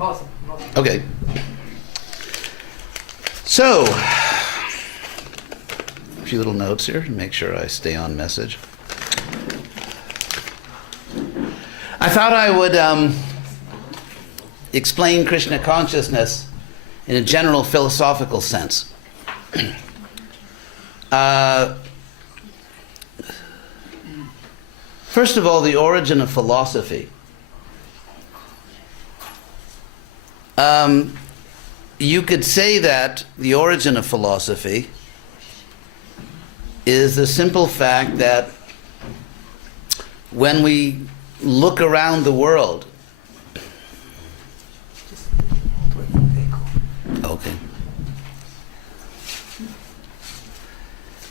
Awesome. Okay. So, a few little notes here to make sure I stay on message. I thought I would explain Krishna consciousness in a general philosophical sense. First of all, the origin of philosophy. You could say that the origin of philosophy is the simple fact that when we look around the world, okay,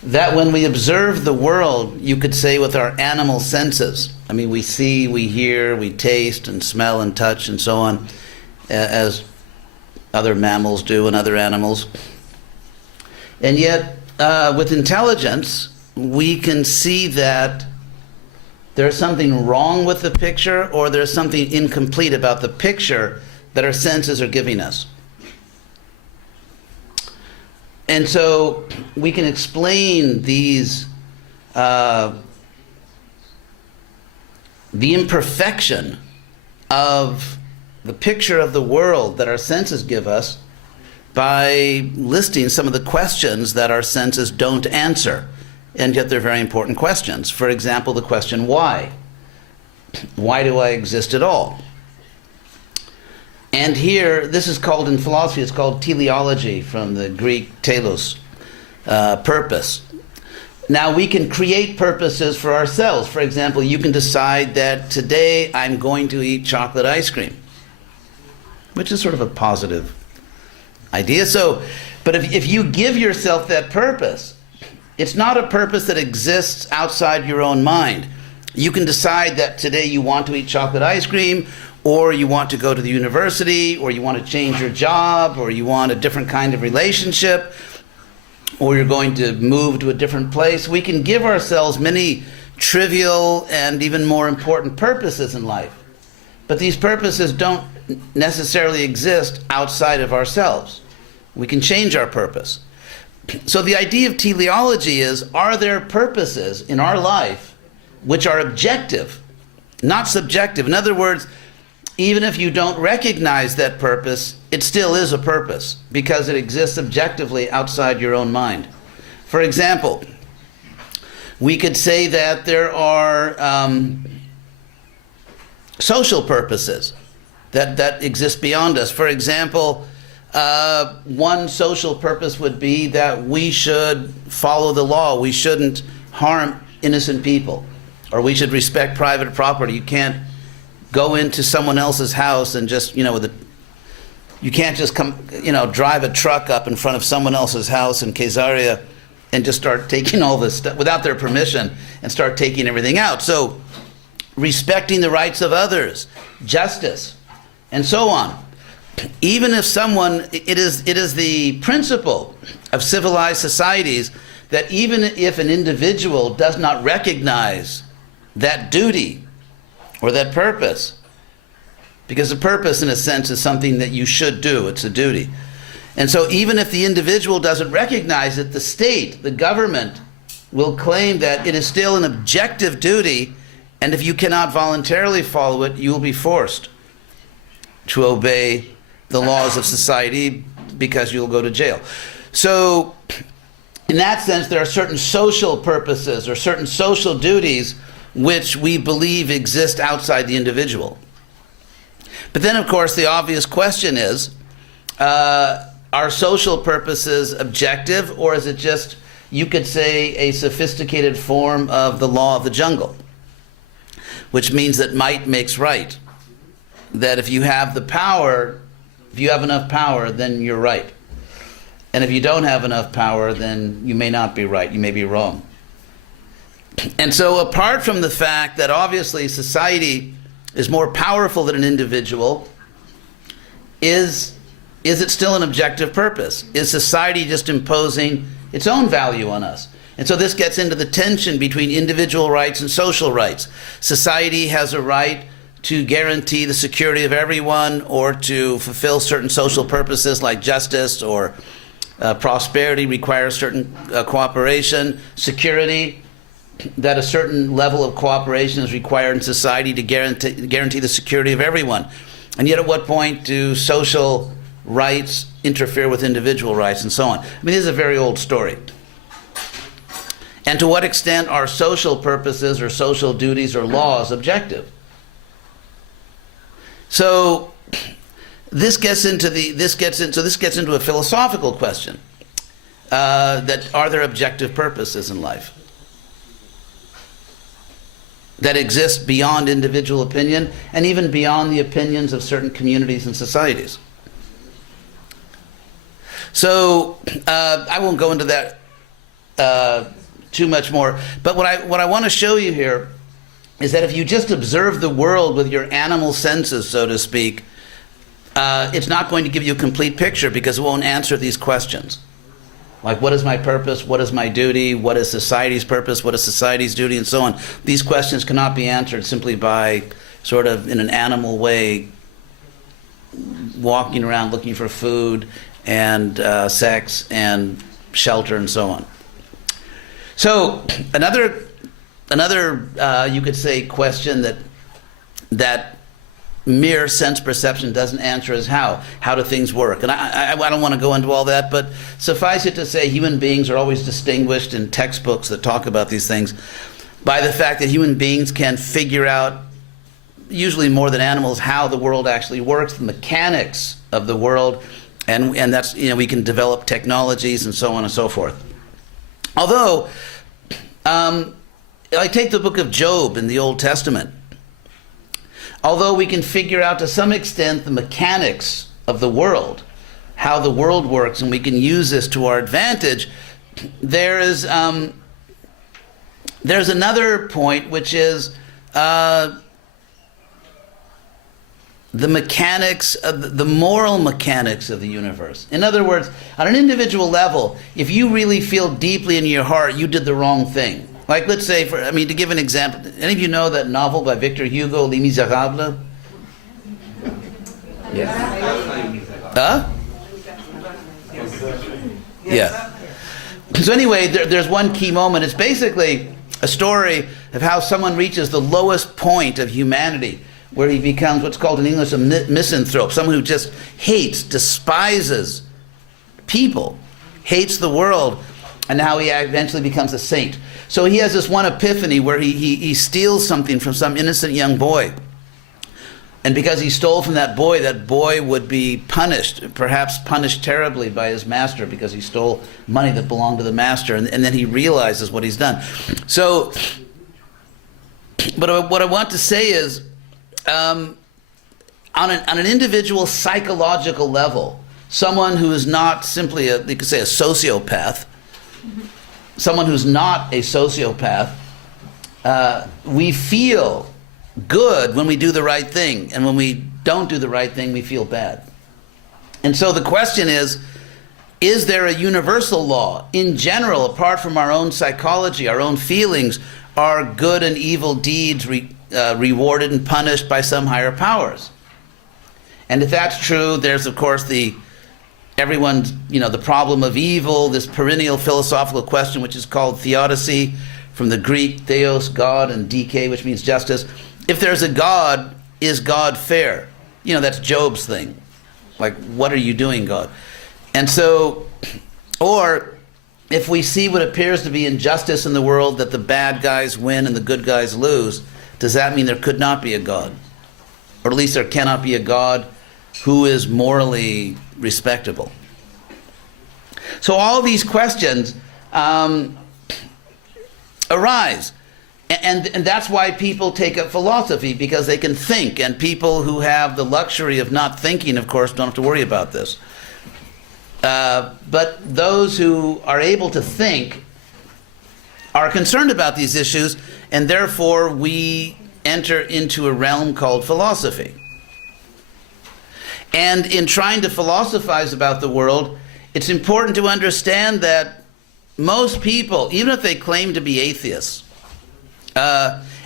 that when we observe the world, you could say with our animal senses, I mean, we see, we hear, we taste and smell and touch and so on, as other mammals do and other animals. And yet, with intelligence, we can see that there's something wrong with the picture, or there's something incomplete about the picture that our senses are giving us. And so we can explain these, the imperfection of the picture of the world that our senses give us by listing some of the questions that our senses don't answer, and yet they're very important questions. For example, the question, why? Why do I exist at all? And here, this is called, in philosophy, it's called teleology, from the Greek telos, purpose. Now, we can create purposes for ourselves. For example, you can decide that today I'm going to eat chocolate ice cream, which is sort of a positive idea. So, but if you give yourself that purpose, it's not a purpose that exists outside your own mind. You can decide that today you want to eat chocolate ice cream, or you want to go to the university, or you want to change your job, or you want a different kind of relationship, or you're going to move to a different place. We can give ourselves many trivial and even more important purposes in life. But these purposes don't necessarily exist outside of ourselves. We can change our purpose. So the idea of teleology is, are there purposes in our life which are objective, not subjective? In other words, even if you don't recognize that purpose, it still is a purpose because it exists objectively outside your own mind. For example, we could say that there are social purposes that exist beyond us. For example, one social purpose would be that we should follow the law. We shouldn't harm innocent people, or we should respect private property. You can't go into someone else's house and just, you can't just come, drive a truck up in front of someone else's house in Caesarea and just start taking all this stuff without their permission and start taking everything out. So, respecting the rights of others, justice, and so on. Even if someone, it is the principle of civilized societies that even if an individual does not recognize that duty or that purpose, because the purpose in a sense is something that you should do, it's a duty. And so even if the individual doesn't recognize it, the state, the government, will claim that it is still an objective duty, and if you cannot voluntarily follow it, you will be forced to obey the laws of society because you'll go to jail. So in that sense, there are certain social purposes or certain social duties which we believe exist outside the individual. But then, of course, the obvious question is, are social purposes objective, or is it just, you could say, a sophisticated form of the law of the jungle, which means that might makes right, that if you have the power, if you have enough power, then you're right. And if you don't have enough power, then you may not be right, you may be wrong. And so apart from the fact that obviously society is more powerful than an individual, is it still an objective purpose? Is society just imposing its own value on us? And so this gets into the tension between individual rights and social rights. Society has a right to guarantee the security of everyone or to fulfill certain social purposes like justice or prosperity requires certain cooperation, security, that a certain level of cooperation is required in society to guarantee the security of everyone. And yet at what point do social rights interfere with individual rights and so on? I mean, this is a very old story. And to what extent are social purposes or social duties or laws objective? So this gets into a philosophical question that are there objective purposes in life that exist beyond individual opinion and even beyond the opinions of certain communities and societies? So I won't go into that too much more, but what I want to show you here is that if you just observe the world with your animal senses, so to speak, it's not going to give you a complete picture because it won't answer these questions. Like, what is my purpose? What is my duty? What is society's purpose? What is society's duty? And so on. These questions cannot be answered simply by sort of in an animal way, walking around looking for food and sex and shelter and so on. So another you could say question that mere sense perception doesn't answer is how do things work? And I don't want to go into all that, but suffice it to say human beings are always distinguished in textbooks that talk about these things by the fact that human beings can figure out, usually more than animals, how the world actually works, the mechanics of the world, and that's, we can develop technologies and so on and so forth. Although, I take the book of Job in the Old Testament. Although we can figure out to some extent the mechanics of the world, how the world works, and we can use this to our advantage, there's another point, which is the mechanics of the moral mechanics of the universe. In other words, on an individual level, if you really feel deeply in your heart you did the wrong thing. Like, let's say, to give an example, any of you know that novel by Victor Hugo, Les Miserables? Yeah. Huh? Yeah. So anyway, there's one key moment. It's basically a story of how someone reaches the lowest point of humanity, where he becomes what's called in English a misanthrope, someone who just hates, despises people, hates the world, and how he eventually becomes a saint. So he has this one epiphany where he steals something from some innocent young boy. And because he stole from that boy would be punished, perhaps punished terribly by his master because he stole money that belonged to the master. And then he realizes what he's done. So, but what I want to say is, on an individual psychological level, someone who is not simply you could say a sociopath, someone who's not a sociopath, we feel good when we do the right thing, and when we don't do the right thing, we feel bad. And so the question is there a universal law? In general, apart from our own psychology, our own feelings, are good and evil deeds rewarded and punished by some higher powers? And if that's true, there's of course the problem of evil, this perennial philosophical question which is called theodicy, from the Greek theos, God, and dike, which means justice. If there's a God, is God fair? That's Job's thing. Like, what are you doing, God? And so, or if we see what appears to be injustice in the world, that the bad guys win and the good guys lose, does that mean there could not be a God? Or at least there cannot be a God who is morally respectable? So all these questions arise. And that's why people take up philosophy, because they can think. And people who have the luxury of not thinking, of course, don't have to worry about this. But those who are able to think are concerned about these issues, and therefore we enter into a realm called philosophy. And in trying to philosophize about the world, it's important to understand that most people, even if they claim to be atheists,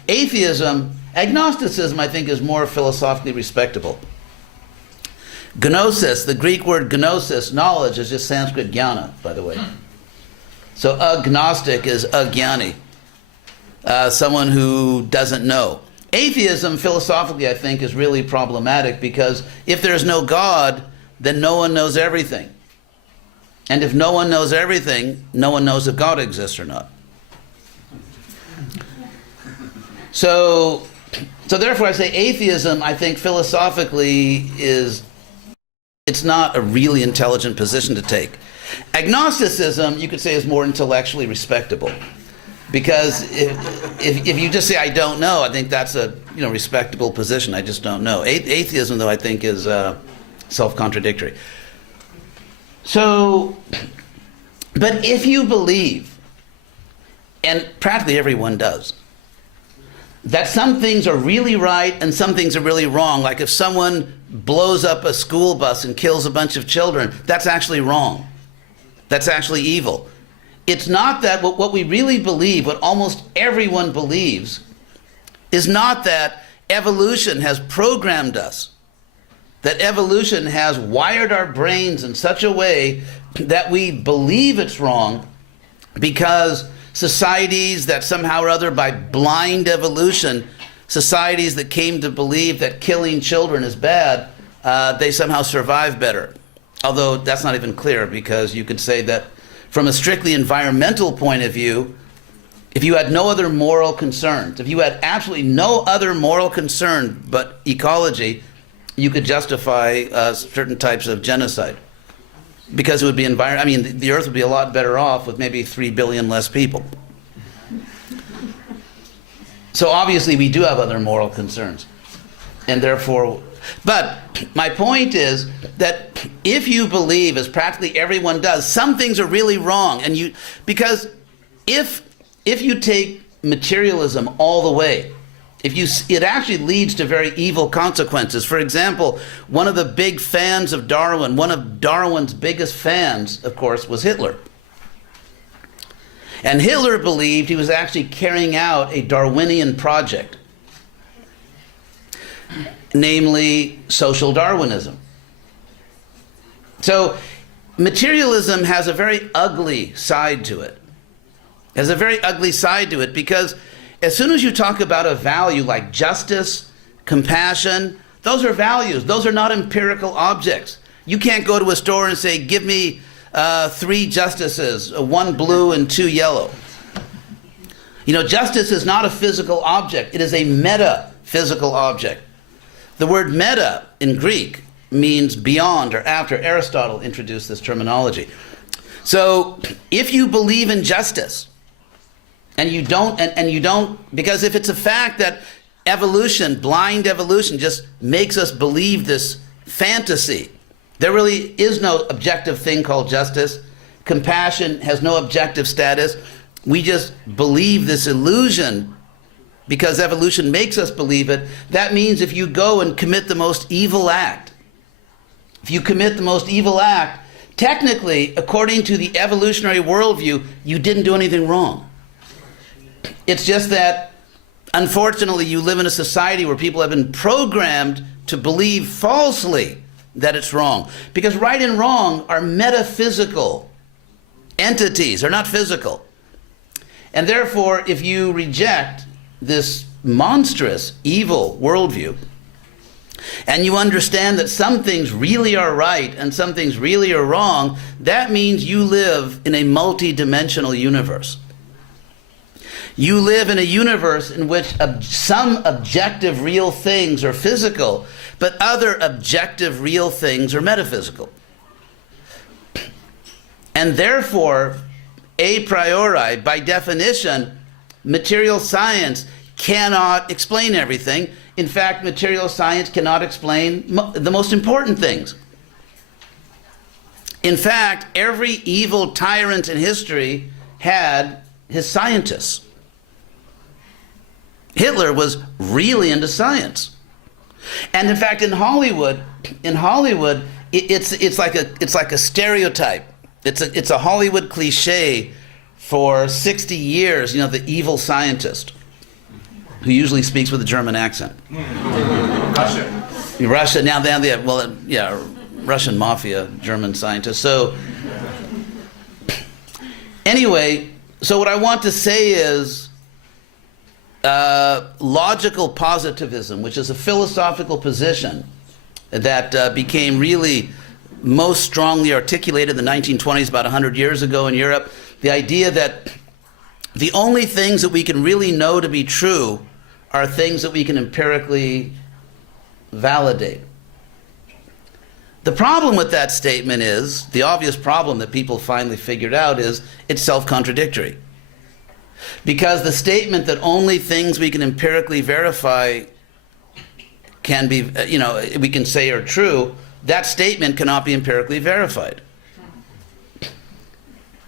atheism Agnosticism, I think, is more philosophically respectable. Gnosis, the Greek word gnosis, knowledge, is just Sanskrit jnana, by the way. So agnostic is agyani, someone who doesn't know. Atheism, philosophically, I think, is really problematic because if there's no God, then no one knows everything. And if no one knows everything, no one knows if God exists or not. So therefore I say atheism, I think philosophically it's not a really intelligent position to take. Agnosticism, you could say, is more intellectually respectable. Because if you just say, I don't know, I think that's a respectable position. I just don't know. Atheism, though, I think is self-contradictory. So, but if you believe, and practically everyone does, that some things are really right and some things are really wrong, like if someone blows up a school bus and kills a bunch of children, that's actually wrong. That's actually evil. It's not that what we really believe, what almost everyone believes, is not that evolution has programmed us, that evolution has wired our brains in such a way that we believe it's wrong because societies that somehow or other, by blind evolution, societies that came to believe that killing children is bad, they somehow survive better. Although that's not even clear, because you could say that from a strictly environmental point of view, if you had no other moral concerns, if you had absolutely no other moral concern but ecology, you could justify certain types of genocide. Because it would be the Earth would be a lot better off with maybe 3 billion less people. So obviously we do have other moral concerns. And therefore, but my point is that if you believe, as practically everyone does, some things are really wrong, because if you take materialism all the way, it actually leads to very evil consequences. For example, one of the big fans of Darwin, one of Darwin's biggest fans, of course, was Hitler. And Hitler believed he was actually carrying out a Darwinian project, namely social Darwinism. So materialism has a very ugly side to it. Because as soon as you talk about a value like justice, compassion, those are values. Those are not empirical objects. You can't go to a store and say, give me 3 justices, 1 blue and 2 yellow. Justice is not a physical object. It is a metaphysical object. The word meta in Greek means beyond or after. Aristotle introduced this terminology. So if you believe in justice, and you don't, because if it's a fact that evolution, blind evolution, just makes us believe this fantasy, there really is no objective thing called justice. Compassion has no objective status. We just believe this illusion because evolution makes us believe it. That means if you go and commit the most evil act, technically, according to the evolutionary worldview, you didn't do anything wrong. It's just that, unfortunately, you live in a society where people have been programmed to believe falsely that it's wrong. Because right and wrong are metaphysical entities, they're not physical. And therefore, if you reject this monstrous, evil worldview, and you understand that some things really are right and some things really are wrong, that means you live in a multi-dimensional universe. You live in a universe in which some objective real things are physical, but other objective real things are metaphysical. And therefore, a priori, by definition, material science cannot explain everything. In fact, material science cannot explain the most important things. In fact, every evil tyrant in history had his scientists. Hitler was really into science. And in fact, in Hollywood, it's like a stereotype. It's a Hollywood cliche for 60 years, the evil scientist. who usually speaks with a German accent. Russia, now they have, well, yeah, Russian mafia, German scientists. So, anyway, so what I want to say is logical positivism, which is a philosophical position that became really most strongly articulated in the 1920s, about 100 years ago in Europe. The idea that the only things that we can really know to be true are things that we can empirically validate. The problem with that statement is, the obvious problem that people finally figured out is, it's self-contradictory. Because the statement that only things we can empirically verify can be, we can say are true, that statement cannot be empirically verified.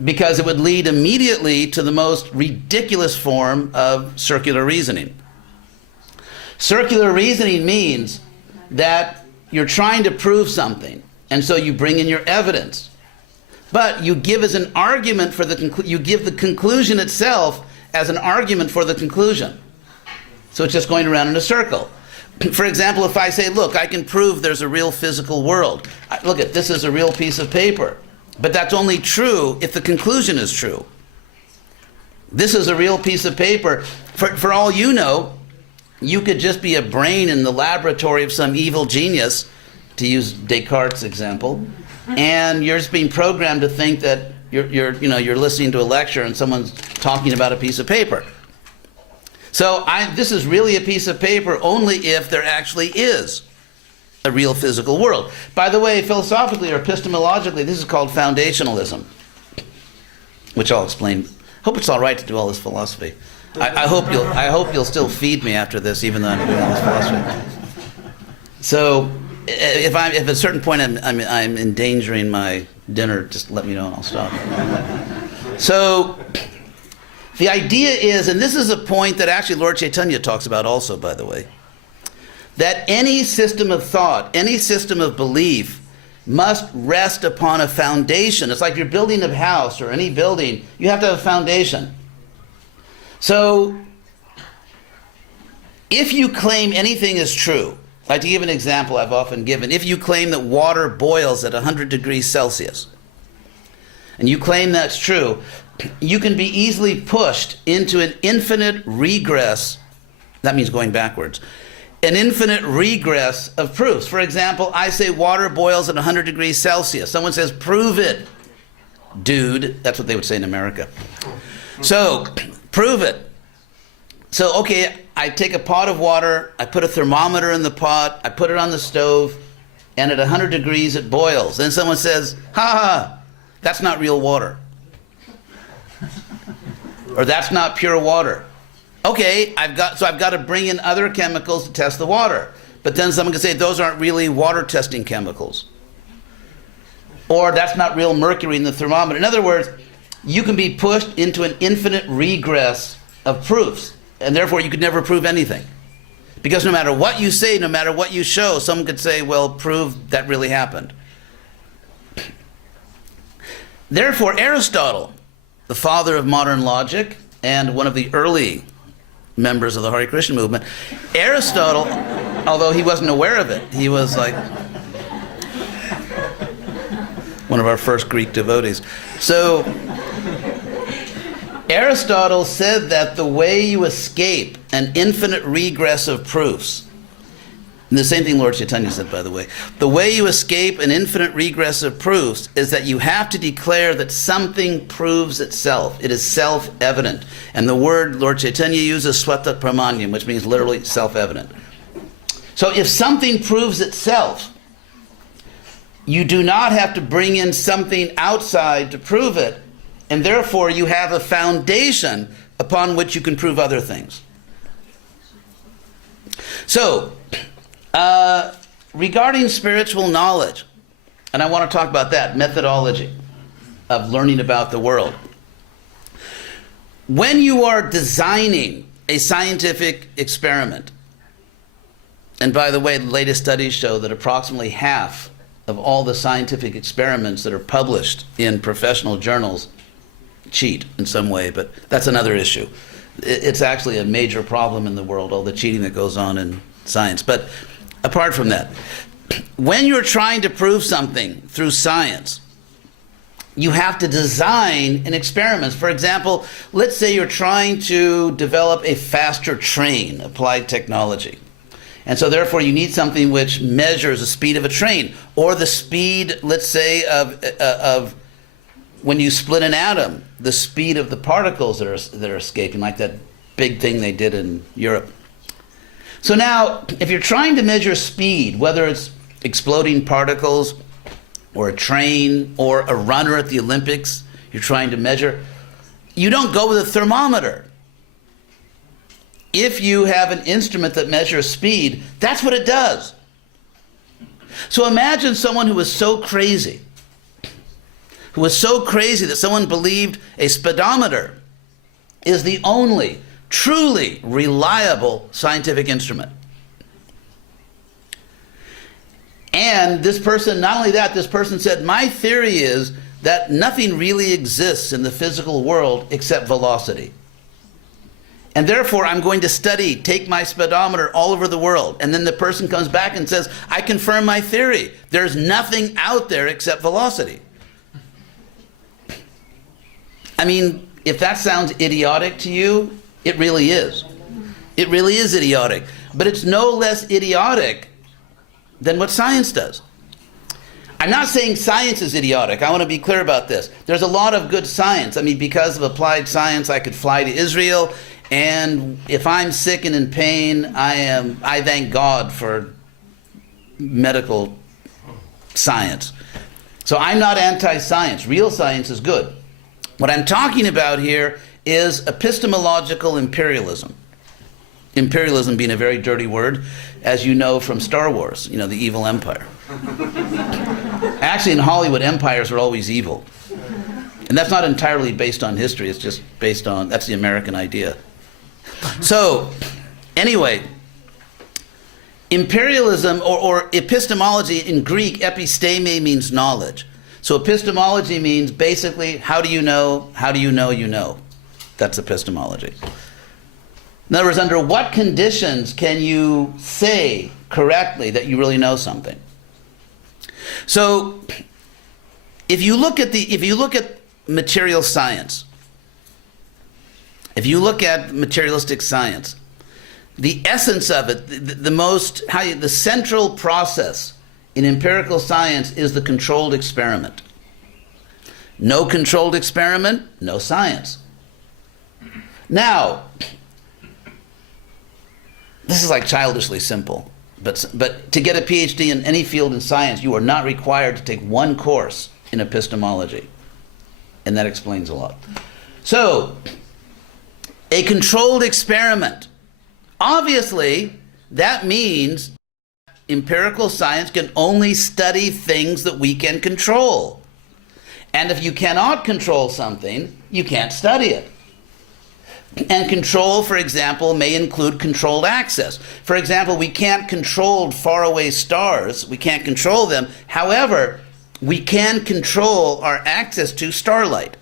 Because it would lead immediately to the most ridiculous form of circular reasoning. Circular reasoning means that you're trying to prove something, and so you bring in your evidence. But you give as an argument for you give the conclusion itself as an argument for the conclusion. So it's just going around in a circle. For example, if I say, look, I can prove there's a real physical world. Look, this is a real piece of paper. But that's only true if the conclusion is true. This is a real piece of paper. For all you know, you could just be a brain in the laboratory of some evil genius, to use Descartes' example, and you're just being programmed to think that you're listening to a lecture and someone's talking about a piece of paper. So this is really a piece of paper only if there actually is a real physical world. By the way, philosophically or epistemologically, this is called foundationalism, which I'll explain. Hope it's all right to do all this philosophy. I hope you'll still feed me after this, even though I'm doing all this philosophy. So, if at a certain point I'm endangering my dinner, just let me know and I'll stop. So, the idea is, and this is a point that actually Lord Chaitanya talks about also, by the way, that any system of thought, any system of belief must rest upon a foundation. It's like you're building a house or any building, you have to have a foundation. So, if you claim anything is true, like to give an example I've often given, if you claim that water boils at 100 degrees Celsius, and you claim that's true, you can be easily pushed into an infinite regress, that means going backwards, an infinite regress of proofs. For example, I say water boils at 100 degrees Celsius. Someone says, prove it, dude. That's what they would say in America. So, prove it. So, okay, I take a pot of water, I put a thermometer in the pot, I put it on the stove, and at 100 degrees it boils. Then someone says, ha, that's not real water. Or that's not pure water. Okay, I've got to bring in other chemicals to test the water. But then someone can say those aren't really water testing chemicals. Or that's not real mercury in the thermometer. In other words, you can be pushed into an infinite regress of proofs. And therefore you could never prove anything. Because no matter what you say, no matter what you show, someone could say, well, prove that really happened. Therefore, Aristotle, the father of modern logic and one of the early members of the Hare Krishna movement, Aristotle, although he wasn't aware of it, he was like one of our first Greek devotees. So Aristotle said that the way you escape an infinite regress of proofs, and the same thing Lord Chaitanya said, by the way, the way you escape an infinite regress of proofs is that you have to declare that something proves itself. It is self-evident. And the word Lord Chaitanya uses, swata pramanyam, which means literally self-evident. So if something proves itself, you do not have to bring in something outside to prove it, and therefore you have a foundation upon which you can prove other things. So, regarding spiritual knowledge, and I want to talk about that, methodology of learning about the world. When you are designing a scientific experiment, and by the way, the latest studies show that approximately half of all the scientific experiments that are published in professional journals cheat in some way, but that's another issue. It's actually a major problem in the world, all the cheating that goes on in science. But apart from that, when you're trying to prove something through science, you have to design an experiment. For example, let's say you're trying to develop a faster train, applied technology. And so therefore you need something which measures the speed of a train, or the speed, let's say, of when you split an atom, the speed of the particles that are escaping, like that big thing they did in Europe. So now, if you're trying to measure speed, whether it's exploding particles, or a train, or a runner at the Olympics, you're trying to measure, you don't go with a thermometer. If you have an instrument that measures speed, that's what it does. So imagine someone who was so crazy, that someone believed a speedometer is the only truly reliable scientific instrument. And this person, not only that, this person said, my theory is that nothing really exists in the physical world except velocity. And therefore, I'm going to take my speedometer all over the world. And then the person comes back and says, I confirm my theory. There's nothing out there except velocity. I mean, if that sounds idiotic to you, it really is. It really is idiotic. But it's no less idiotic than what science does. I'm not saying science is idiotic. I want to be clear about this. There's a lot of good science. I mean, because of applied science, I could fly to Israel, and if I'm sick and in pain, I thank God for medical science. So I'm not anti-science. Real science is good. What I'm talking about here is epistemological imperialism. Imperialism being a very dirty word, as you know from Star Wars, the evil empire. Actually, in Hollywood, empires are always evil. And that's not entirely based on history, it's just based on, that's the American idea. So, anyway, imperialism or epistemology in Greek, episteme means knowledge. So epistemology means basically, how do you know you know? That's epistemology. In other words, under what conditions can you say correctly that you really know something? So, if you look at material science, if you look at materialistic science, the essence of it, the central process in empirical science is the controlled experiment. No controlled experiment, no science. Now, this is like childishly simple, but to get a PhD in any field in science, you are not required to take one course in epistemology. And that explains a lot. So, a controlled experiment. Obviously, that means empirical science can only study things that we can control. And if you cannot control something, you can't study it. And control, for example, may include controlled access. For example, we can't control faraway stars. We can't control them. However, we can control our access to starlight.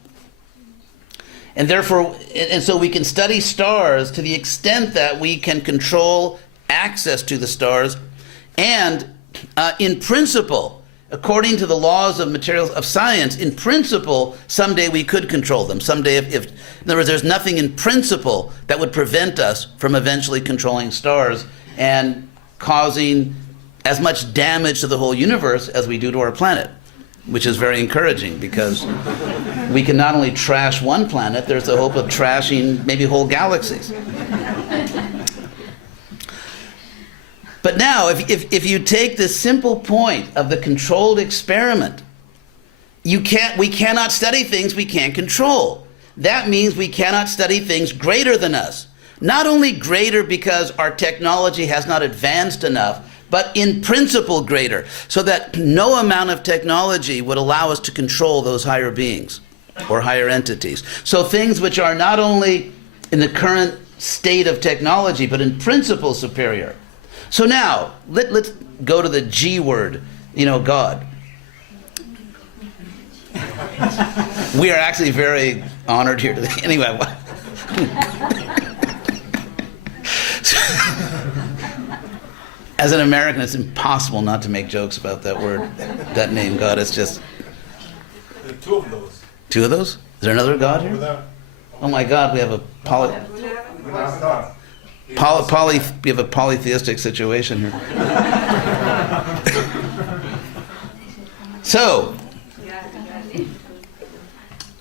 And therefore, and so we can study stars to the extent that we can control access to the stars. And in principle, according to the laws of materials of science, in principle, someday we could control them. Someday, in other words, there's nothing in principle that would prevent us from eventually controlling stars and causing as much damage to the whole universe as we do to our planet, which is very encouraging because we can not only trash one planet, there's the hope of trashing maybe whole galaxies. But now, if you take this simple point of the controlled experiment, we cannot study things we can't control. That means we cannot study things greater than us. Not only greater because our technology has not advanced enough, but in principle greater, so that no amount of technology would allow us to control those higher beings or higher entities. So things which are not only in the current state of technology, but in principle superior. So now, let's go to the G word, God. We are actually very honored here today. Anyway, As an American, it's impossible not to make jokes about that word, that name, God. It's just... There are two of those. Two of those? Is there another God here? Oh my God, we have a we have a polytheistic situation here. So,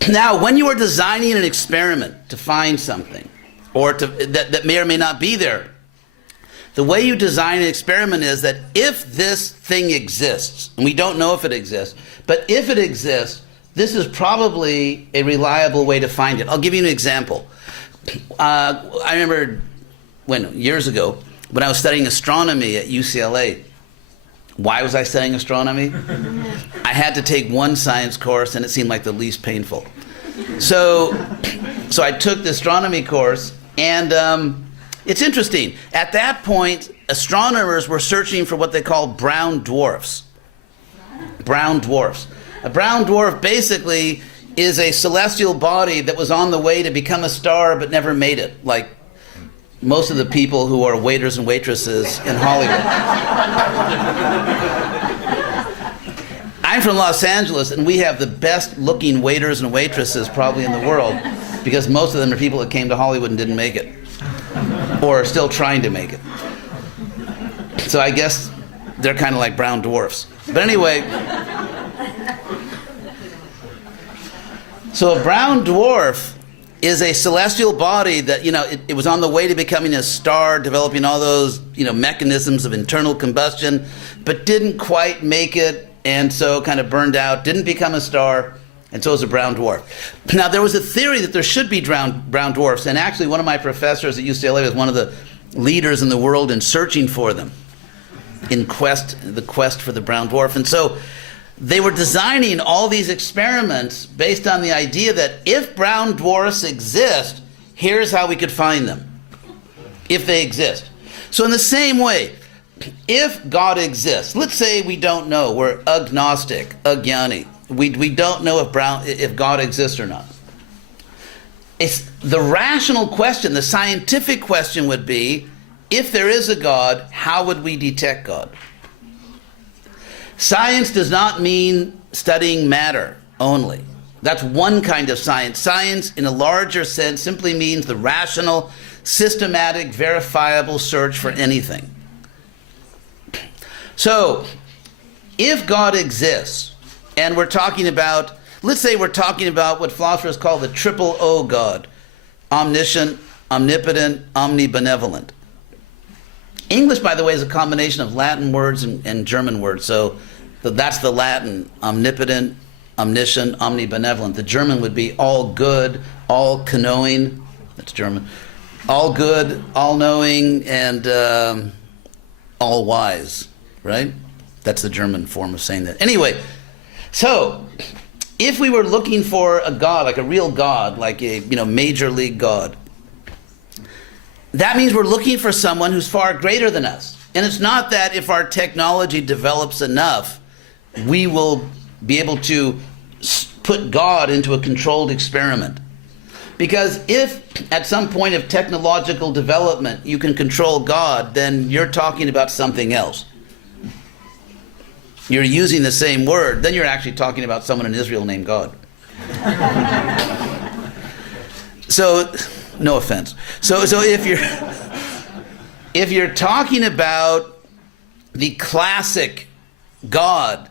now when you are designing an experiment to find something, or that may or may not be there, the way you design an experiment is that if this thing exists, and we don't know if it exists, but if it exists, this is probably a reliable way to find it. I'll give you an example. I remember years ago, when I was studying astronomy at UCLA. Why was I studying astronomy? I had to take one science course, and it seemed like the least painful. So I took the astronomy course, and it's interesting. At that point, astronomers were searching for what they call brown dwarfs. Brown dwarfs. A brown dwarf basically is a celestial body that was on the way to become a star but never made it, like most of the people who are waiters and waitresses in Hollywood. I'm from Los Angeles, and we have the best looking waiters and waitresses probably in the world, because most of them are people that came to Hollywood and didn't make it, or are still trying to make it. So I guess they're kind of like brown dwarfs. But anyway, so a brown dwarf is a celestial body that, it was on the way to becoming a star, developing all those, mechanisms of internal combustion, but didn't quite make it, and so kind of burned out, didn't become a star, and so is a brown dwarf. Now, there was a theory that there should be brown dwarfs, and actually one of my professors at UCLA was one of the leaders in the world in searching for them, in the quest for the brown dwarf. And so they were designing all these experiments based on the idea that if brown dwarfs exist, here's how we could find them, if they exist. So in the same way, if God exists, let's say we don't know, we're agnostic, agyani, we don't know if God exists or not. It's the rational question, the scientific question would be, if there is a God, how would we detect God? Science does not mean studying matter only. That's one kind of science. Science, in a larger sense, simply means the rational, systematic, verifiable search for anything. So, if God exists, and we're talking about, let's say we're talking about what philosophers call the triple O God, omniscient, omnipotent, omnibenevolent. English, by the way, is a combination of Latin words and German words, so that's the Latin, omnipotent, omniscient, omnibenevolent. The German would be all good, all knowing, that's German, all good, all knowing, and all wise, right? That's the German form of saying that. Anyway, so if we were looking for a God, like a real God, like a major league God, that means we're looking for someone who's far greater than us. And it's not that if our technology develops enough, we will be able to put God into a controlled experiment. Because if at some point of technological development you can control God, then you're talking about something else. You're using the same word, then you're actually talking about someone in Israel named God. So, no offense. So if you're talking about the classic God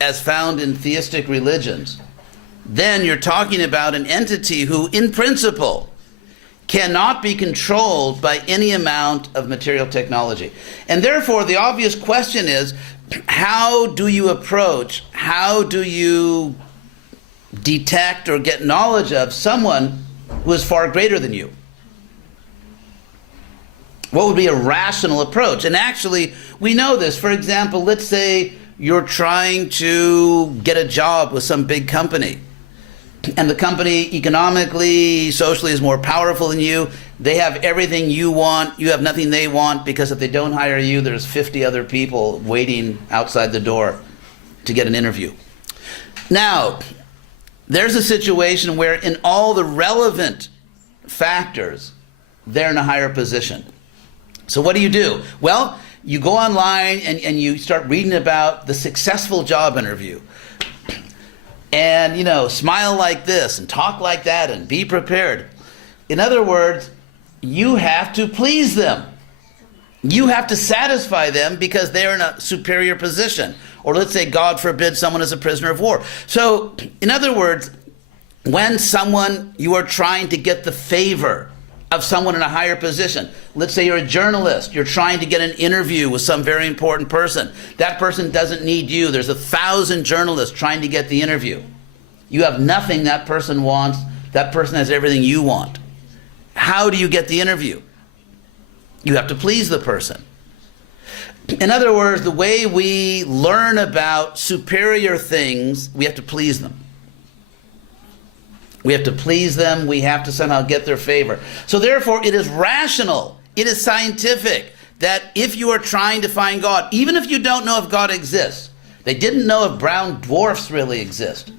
as found in theistic religions, then you're talking about an entity who, in principle, cannot be controlled by any amount of material technology. And therefore, the obvious question is, how do you approach, how do you detect or get knowledge of someone who is far greater than you? What would be a rational approach? And actually, we know this. For example, let's say you're trying to get a job with some big company, and the company economically, socially is more powerful than you. They have everything you want. You have nothing they want, because if they don't hire you, there's 50 other people waiting outside the door to get an interview. Now, there's a situation where in all the relevant factors, they're in a higher position. So what do? Well, you go online and you start reading about the successful job interview. And, smile like this and talk like that and be prepared. In other words, you have to please them. You have to satisfy them because they're in a superior position. Or let's say, God forbid, someone is a prisoner of war. So, in other words, when you are trying to get the favor of someone in a higher position, let's say you're a journalist, you're trying to get an interview with some very important person. That person doesn't need you. There's 1,000 journalists trying to get the interview. You have nothing that person wants. That person has everything you want. How do you get the interview? You have to please the person. In other words, the way we learn about superior things, we have to please them. We have to please them. We have to somehow get their favor. So therefore, it is rational, it is scientific, that if you are trying to find God, even if you don't know if God exists, they didn't know if brown dwarfs really exist.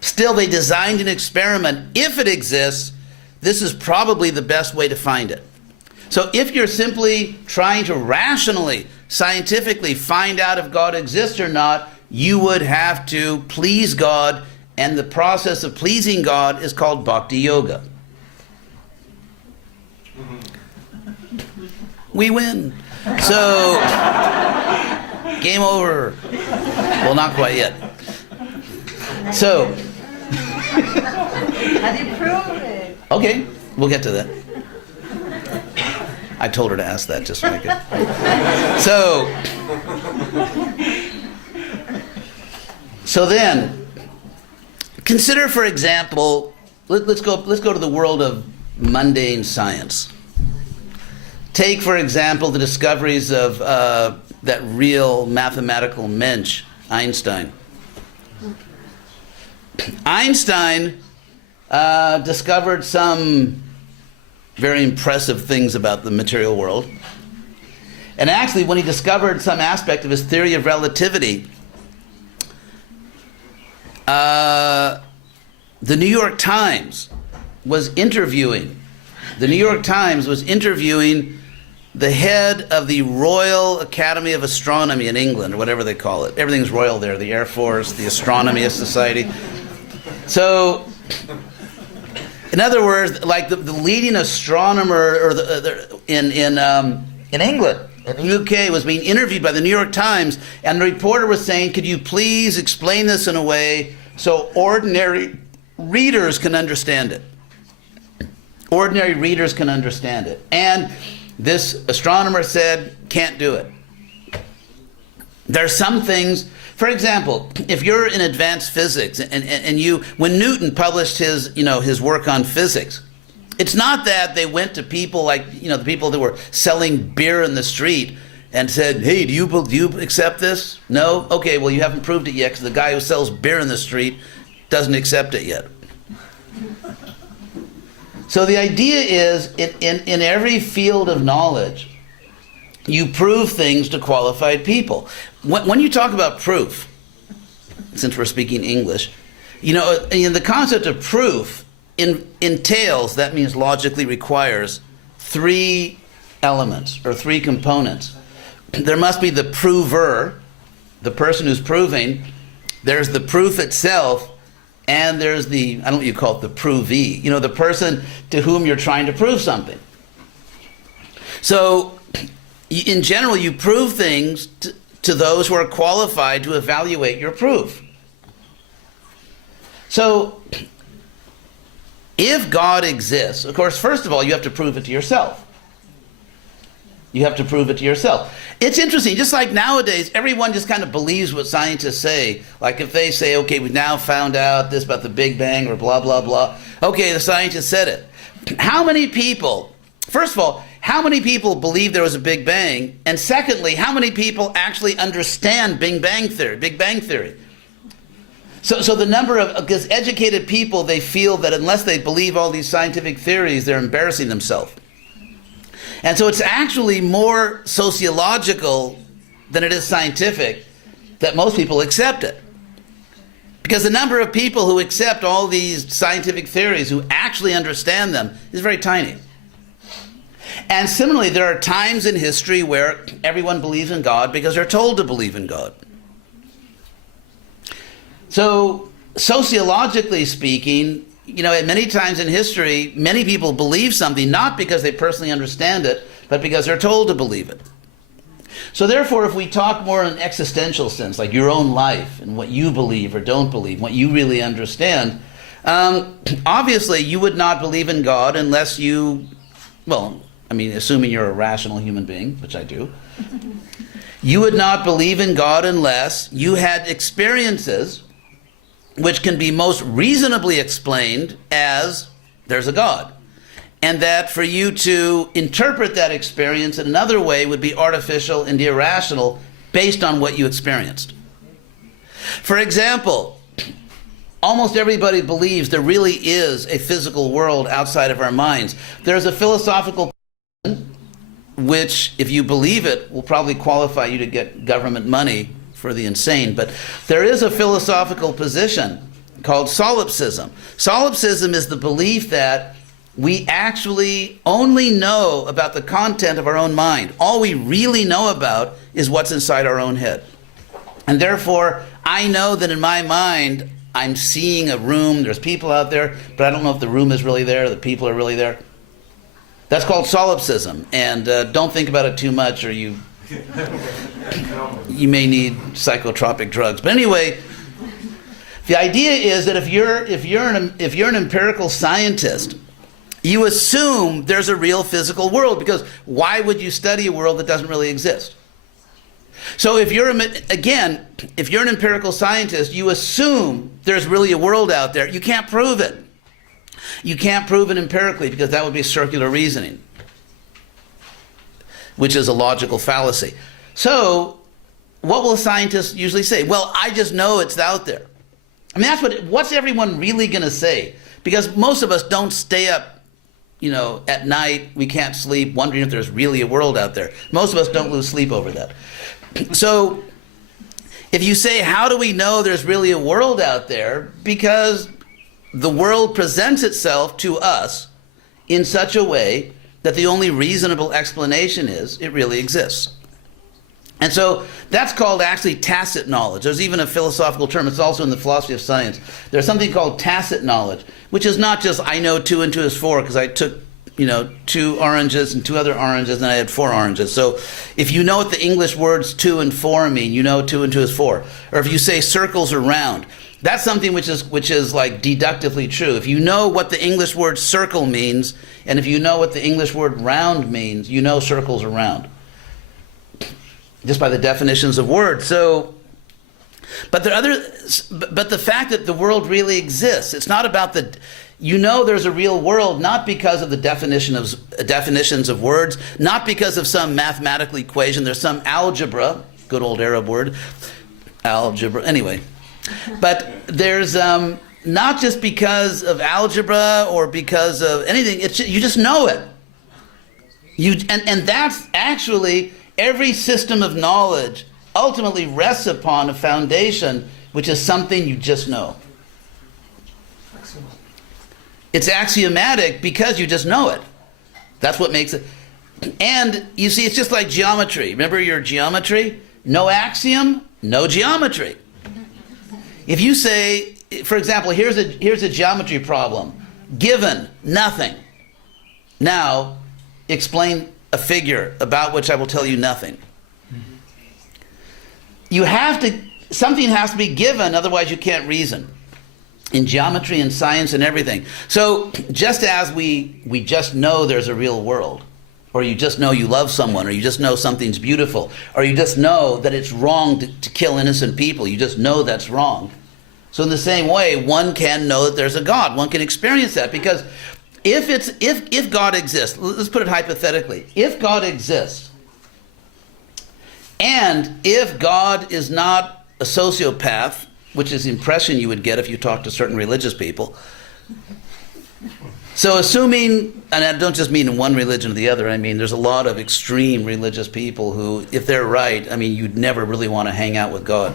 Still, they designed an experiment. If it exists, this is probably the best way to find it. So if you're simply trying to rationally, scientifically find out if God exists or not, you would have to please God, and the process of pleasing God is called bhakti yoga. We win. So, game over. Well, not quite yet. So, how do you prove it? Okay, we'll get to that. I told her to ask that just to make it. So then, consider, for example, let's go to the world of mundane science. Take, for example, the discoveries of that real mathematical mensch, Einstein. Einstein discovered some very impressive things about the material world. And actually, when he discovered some aspect of his theory of relativity, the New York Times was interviewing the head of the Royal Academy of Astronomy in England, or whatever they call it. Everything's royal there, the Air Force, the Astronomy Society. So, in other words, like the leading astronomer or in England, in the UK, was being interviewed by the New York Times, and the reporter was saying, could you please explain this in a way so ordinary readers can understand it? Ordinary readers can understand it. And this astronomer said, can't do it. There are some things, for example, if you're in advanced physics and when Newton published his work on physics, it's not that they went to people like, the people that were selling beer in the street and said, hey, do you accept this? No? Okay, well, you haven't proved it yet because the guy who sells beer in the street doesn't accept it yet. So the idea is, in every field of knowledge, you prove things to qualified people. When you talk about proof, since we're speaking English, the concept of proof entails, that means logically requires, 3 elements or 3 components. There must be the prover, the person who's proving. There's the proof itself, and there's I don't know what you call it, the provee. The person to whom you're trying to prove something. So, in general, you prove things to those who are qualified to evaluate your proof. So, if God exists, of course, first of all, you have to prove it to yourself. You have to prove it to yourself. It's interesting, just like nowadays, everyone just kind of believes what scientists say. Like if they say, okay, we've now found out this about the Big Bang or blah, blah, blah. Okay, the scientist said it. How many people, first of all, how many people believe there was a Big Bang? And secondly, how many people actually understand Big Bang theory? So the number of, because educated people, they feel that unless they believe all these scientific theories, they're embarrassing themselves. And so it's actually more sociological than it is scientific that most people accept it. Because the number of people who accept all these scientific theories, who actually understand them, is very tiny. And similarly, there are times in history where everyone believes in God because they're told to believe in God. So, sociologically speaking, at many times in history, many people believe something not because they personally understand it, but because they're told to believe it. So therefore, if we talk more in an existential sense, like your own life and what you believe or don't believe, what you really understand, obviously you would not believe in God unless you, assuming you're a rational human being, which I do, you would not believe in God unless you had experiences which can be most reasonably explained as there's a God. And that for you to interpret that experience in another way would be artificial and irrational based on what you experienced. For example, almost everybody believes there really is a physical world outside of our minds. There's a philosophical which, if you believe it, will probably qualify you to get government money for the insane. But there is a philosophical position called solipsism. Solipsism is the belief that we actually only know about the content of our own mind. All we really know about is what's inside our own head. And therefore, I know that in my mind, I'm seeing a room, there's people out there, but I don't know if the room is really there, the people are really there. That's called solipsism. And don't think about it too much or you may need psychotropic drugs. But anyway, the idea is that if you're an empirical scientist, you assume there's a real physical world, because why would you study a world that doesn't really exist? So if you're an empirical scientist, you assume there's really a world out there. You can't prove it. You can't prove it empirically, because that would be circular reasoning, which is a logical fallacy. So what will scientists usually say? Well, I just know it's out there. I mean, what's everyone really going to say? Because most of us don't stay up at night, we can't sleep, wondering if there's really a world out there. Most of us don't lose sleep over that. So if you say, how do we know there's really a world out there? Because the world presents itself to us in such a way that the only reasonable explanation is it really exists. And so that's called actually tacit knowledge. There's even a philosophical term, it's also in the philosophy of science. There's something called tacit knowledge, which is not just I know 2 and 2 is 4 because I took 2 oranges and 2 other oranges and I had 4 oranges. So if you know what the English words 2 and 4 mean, you know 2 and 2 is 4. Or if you say circles are round, that's something which is like deductively true. If you know what the English word circle means, and if you know what the English word round means, you know circles are round, just by the definitions of words. So, but the fact that the world really exists, it's not about there's a real world, not because of the definitions of words, not because of some mathematical equation. There's some algebra, good old Arab word, algebra. Anyway, but there's not just because of algebra or because of anything. You just know it. And that's actually. Every system of knowledge ultimately rests upon a foundation which is something you just know. It's axiomatic because you just know it. That's what makes it. And you see, it's just like geometry. Remember your geometry? No axiom, no geometry. If you say, for example, here's a geometry problem. Given, nothing. Now, explain a figure about which I will tell you nothing. Something has to be given, otherwise you can't reason. In geometry and science and everything. So just as we just know there's a real world, or you just know you love someone, or you just know something's beautiful, or you just know that it's wrong to kill innocent people, you just know that's wrong. So in the same way, one can know that there's a God. One can experience that, because if God exists, let's put it hypothetically, if God exists, and if God is not a sociopath, which is the impression you would get if you talk to certain religious people, so assuming, and I don't just mean in one religion or the other, I mean there's a lot of extreme religious people who, if they're right, I mean you'd never really want to hang out with God.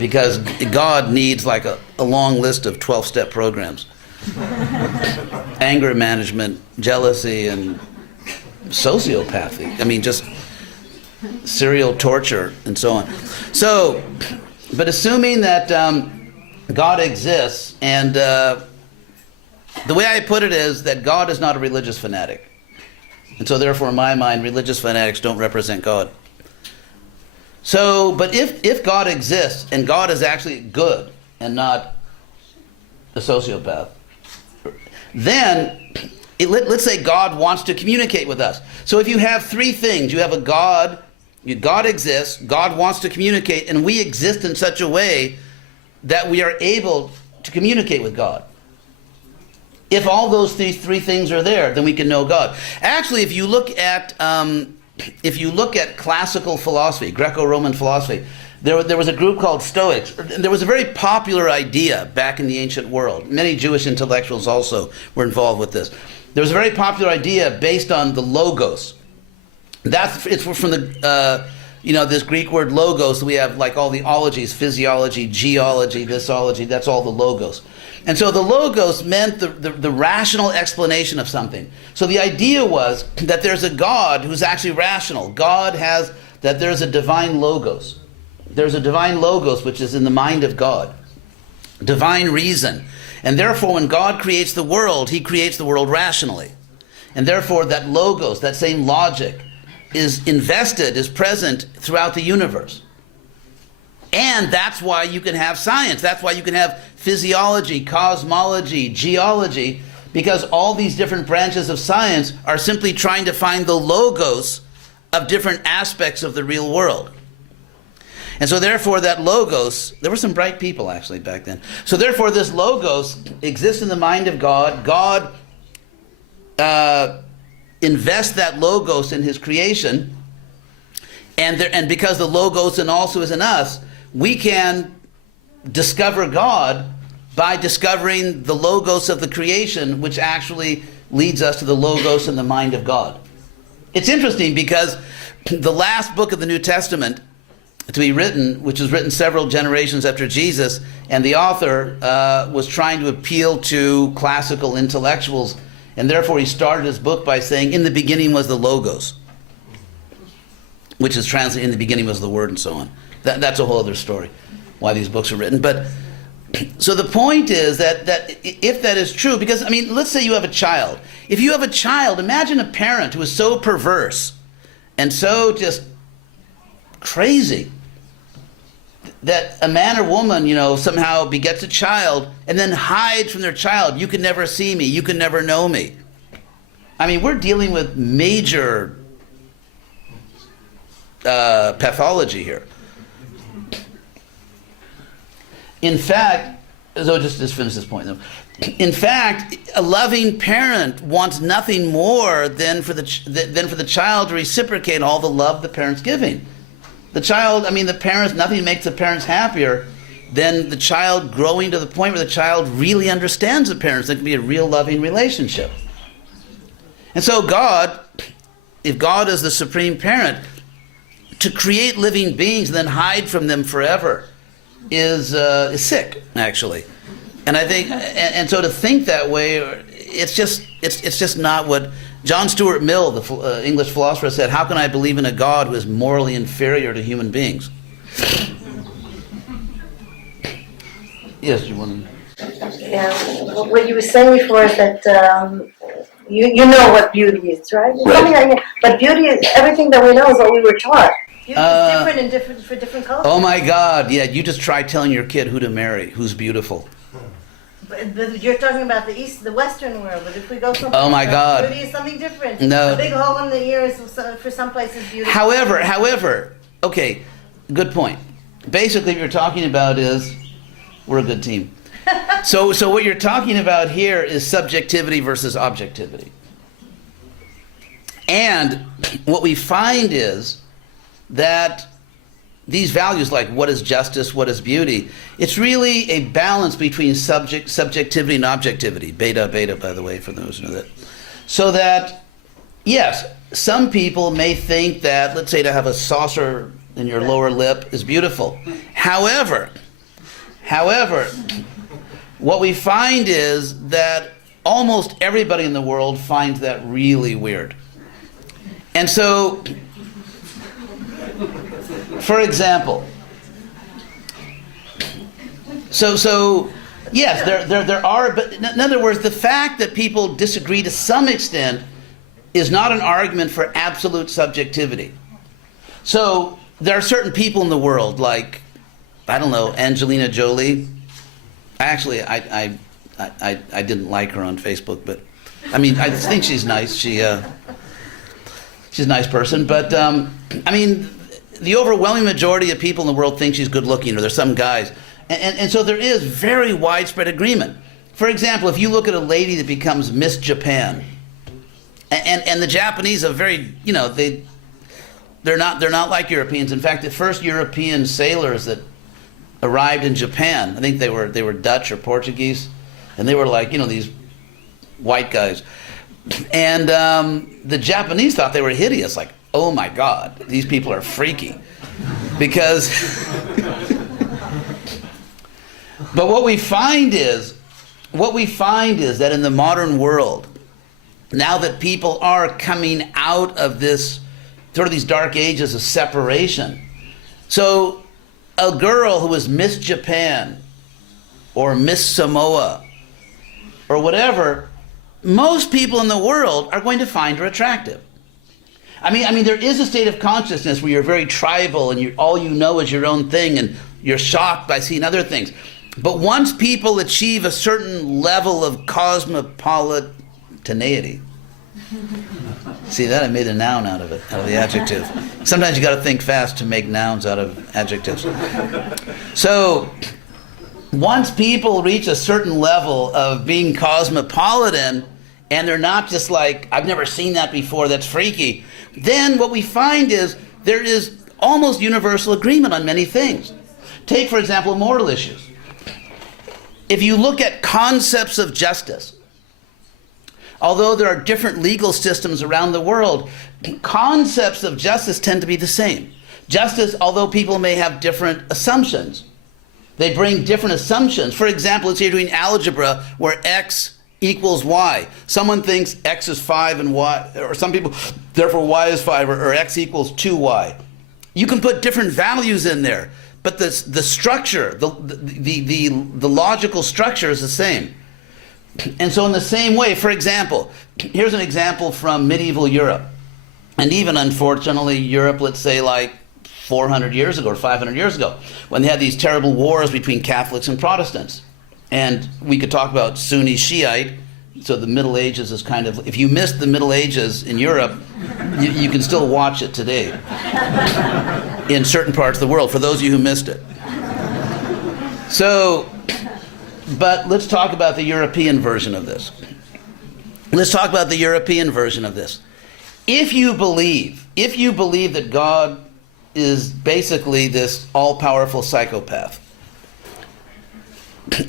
because God needs like a long list of 12-step programs. Anger management, jealousy, and sociopathy. I mean, just serial torture and so on. So, but assuming that God exists, and the way I put it is that God is not a religious fanatic. And so therefore, in my mind, religious fanatics don't represent God. So, but if God exists, and God is actually good and not a sociopath, then let's say God wants to communicate with us. So if you have three things, you have a God, God exists, God wants to communicate, and we exist in such a way that we are able to communicate with God. If all those three things are there, then we can know God. Actually, if you look at classical philosophy, Greco-Roman philosophy, there was a group called Stoics. There was a very popular idea back in the ancient world. Many Jewish intellectuals also were involved with this. There was a very popular idea based on the logos. It's from the this Greek word logos. We have like all the ologies: physiology, geology, thisology. That's all the logos. And so the logos meant the rational explanation of something. So the idea was that there's a God who's actually rational. That there's a divine logos. There's a divine logos which is in the mind of God. Divine reason. And therefore when God creates the world, he creates the world rationally. And therefore that logos, that same logic, is present throughout the universe. And that's why you can have science. That's why you can have physiology, cosmology, geology, because all these different branches of science are simply trying to find the logos of different aspects of the real world. And so therefore that logos, there were some bright people actually back then. So therefore this logos exists in the mind of God. God invests that logos in his creation. And because the logos and also is in us, we can discover God by discovering the logos of the creation, which actually leads us to the logos in the mind of God. It's interesting because the last book of the New Testament to be written, which was written several generations after Jesus, and the author was trying to appeal to classical intellectuals, and therefore he started his book by saying, in the beginning was the logos, which is translated, in the beginning was the word, and so on. That's a whole other story, why these books are written. But so the point is that if that is true, because, I mean, let's say you have a child. If you have a child, imagine a parent who is so perverse and so just crazy that a man or woman, somehow begets a child and then hides from their child. You can never see me. You can never know me. I mean, we're dealing with major pathology here. In fact, so just finish this point though. In fact, a loving parent wants nothing more than for the child to reciprocate all the love the parent's giving. Nothing makes the parents happier than the child growing to the point where the child really understands the parents. There can be a real loving relationship. And so God, if God is the supreme parent, to create living beings and then hide from them forever is sick, actually. And I think, and so to think that way, it's just not what John Stuart Mill, the English philosopher, said. How can I believe in a God who is morally inferior to human beings? Yes, you want to? Yeah, what you were saying before is that you know what beauty is, right? Right. But beauty is everything that we know is what we were taught. Beauty is different for different cultures. Oh my God! Yeah, you just try telling your kid who to marry, who's beautiful. But you're talking about the Western world. But if we go somewhere, oh my God, beauty is something different. No, a big hole in the ear is for some places beautiful. However, okay, good point. Basically, what you're talking about is we're a good team. So what you're talking about here is subjectivity versus objectivity. And what we find is that these values, like what is justice, what is beauty, it's really a balance between subjectivity and objectivity. Beta, by the way, for those who know that. So that, yes, some people may think that, let's say, to have a saucer in your lower lip is beautiful. However, However, what we find is that almost everybody in the world finds that really weird. And so, for example, yes, there are, but in other words, the fact that people disagree to some extent is not an argument for absolute subjectivity. So there are certain people in the world, like, I don't know, Angelina Jolie. Actually, I didn't like her on Facebook, but I mean, I think she's nice. She's a nice person, but I mean, the overwhelming majority of people in the world think she's good looking, or there's some guys. And so there is very widespread agreement. For example, if you look at a lady that becomes Miss Japan, and the Japanese are very, you know, they're not like Europeans. In fact, the first European sailors that arrived in Japan, I think they were Dutch or Portuguese, and they were like, you know, these white guys. And the Japanese thought they were hideous, like, oh my God, these people are freaky. Because, but what we find is that in the modern world, now that people are coming out of this, sort of these dark ages of separation, so a girl who is Miss Japan or Miss Samoa or whatever, most people in the world are going to find her attractive. I mean, there is a state of consciousness where you're very tribal and all you know is your own thing and you're shocked by seeing other things. But once people achieve a certain level of cosmopolitaneity, see that? I made a noun out of it, out of the adjective. Sometimes you got to think fast to make nouns out of adjectives. So once people reach a certain level of being cosmopolitan, and they're not just like, I've never seen that before, that's freaky, then what we find is there is almost universal agreement on many things. Take, for example, moral issues. If you look at concepts of justice, although there are different legal systems around the world, concepts of justice tend to be the same. Justice, although people may have different assumptions, they bring different assumptions. For example, let's say you're doing algebra where x equals y. Someone thinks x is 5 and y, or some people, therefore y is 5, or x equals 2y. You can put different values in there, but the structure, the logical structure is the same. And so in the same way, for example, here's an example from medieval Europe. And even, unfortunately, Europe, let's say like 400 years ago or 500 years ago, when they had these terrible wars between Catholics and Protestants. And we could talk about Sunni Shiite. So the Middle Ages is kind of, if you missed the Middle Ages in Europe, you can still watch it today in certain parts of the world, for those of you who missed it. So, but let's talk about the European version of this. Let's talk about the European version of this. If you believe that God is basically this all-powerful psychopath,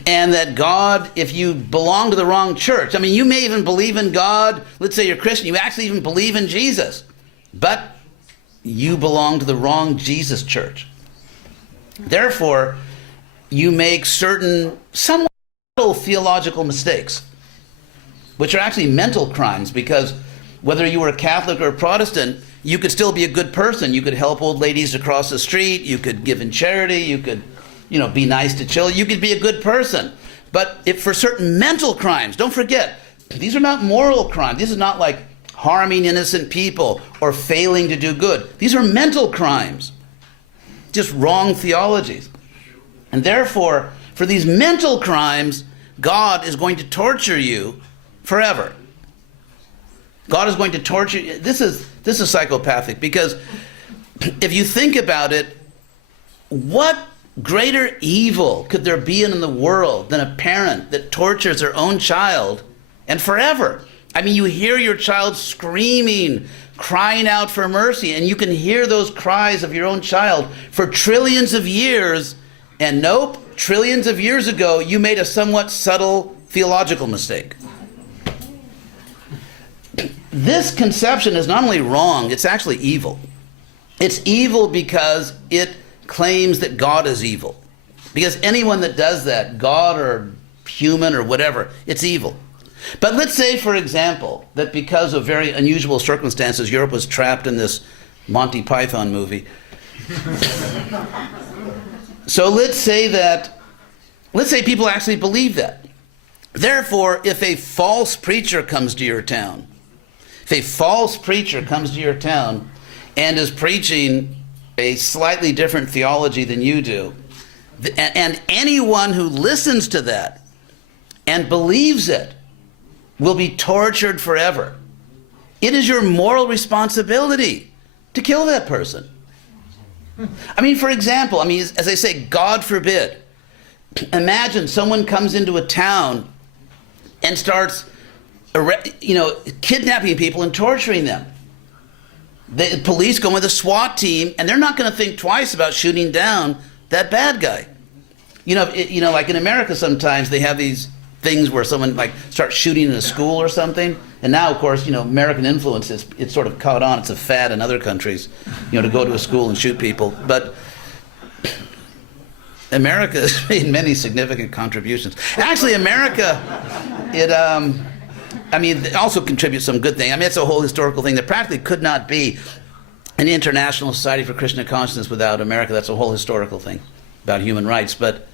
and that God, if you belong to the wrong church, I mean, you may even believe in God, let's say you're Christian, you actually even believe in Jesus, but you belong to the wrong Jesus church. Therefore, you make certain somewhat theological mistakes, which are actually mental crimes, because whether you were a Catholic or a Protestant, you could still be a good person. You could help old ladies across the street, you could give in charity, you could, be nice to children, you could be a good person. But if for certain mental crimes, don't forget, these are not moral crimes. This is not like harming innocent people or failing to do good. These are mental crimes, just wrong theologies. And therefore, for these mental crimes, God is going to torture you forever. God is going to torture you. This is psychopathic, because if you think about it, what greater evil could there be in the world than a parent that tortures their own child and forever? I mean, you hear your child screaming, crying out for mercy, and you can hear those cries of your own child for trillions of years, and nope, trillions of years ago, you made a somewhat subtle theological mistake. This conception is not only wrong, it's actually evil. It's evil because it claims that God is evil. Because anyone that does that, God or human or whatever, it's evil. But let's say, for example, that because of very unusual circumstances, Europe was trapped in this Monty Python movie. So let's say people actually believe that. Therefore, if a false preacher comes to your town, and is preaching a slightly different theology than you do, and anyone who listens to that and believes it will be tortured forever. It is your moral responsibility to kill that person. I mean, for example, as I say, God forbid, imagine someone comes into a town and starts kidnapping people and torturing them. The police go with a SWAT team, and they're not going to think twice about shooting down that bad guy. Like in America sometimes they have these things where someone starts shooting in a school or something. And now, of course, American influence it's sort of caught on. It's a fad in other countries, to go to a school and shoot people. But America has made many significant contributions. Actually, America, it also contributes some good things. It's a whole historical thing. There practically could not be an international society for Krishna consciousness without America. That's a whole historical thing about human rights. But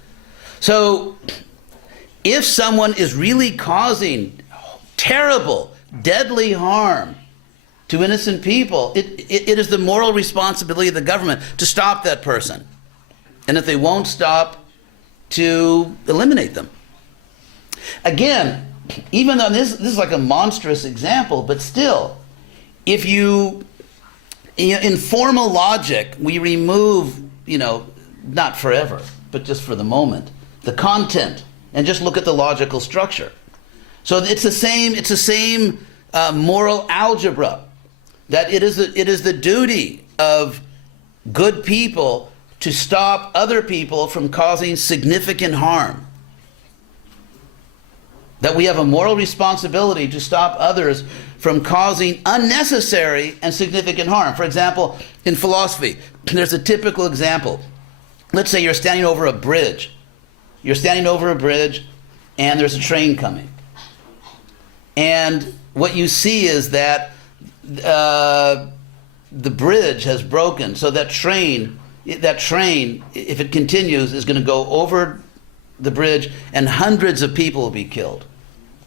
so, if someone is really causing terrible, deadly harm to innocent people, it is the moral responsibility of the government to stop that person. And if they won't stop, to eliminate them. Again, even though this is like a monstrous example, but still, if in formal logic, we remove, not forever, but just for the moment, the content, and just look at the logical structure. So it's the same moral algebra, that it is the duty of good people to stop other people from causing significant harm. That we have a moral responsibility to stop others from causing unnecessary and significant harm. For example, in philosophy, there's a typical example. Let's say you're standing over a bridge. You're standing over a bridge and there's a train coming. And what you see is that the bridge has broken. So that train, if it continues, is going to go over the bridge, and hundreds of people will be killed.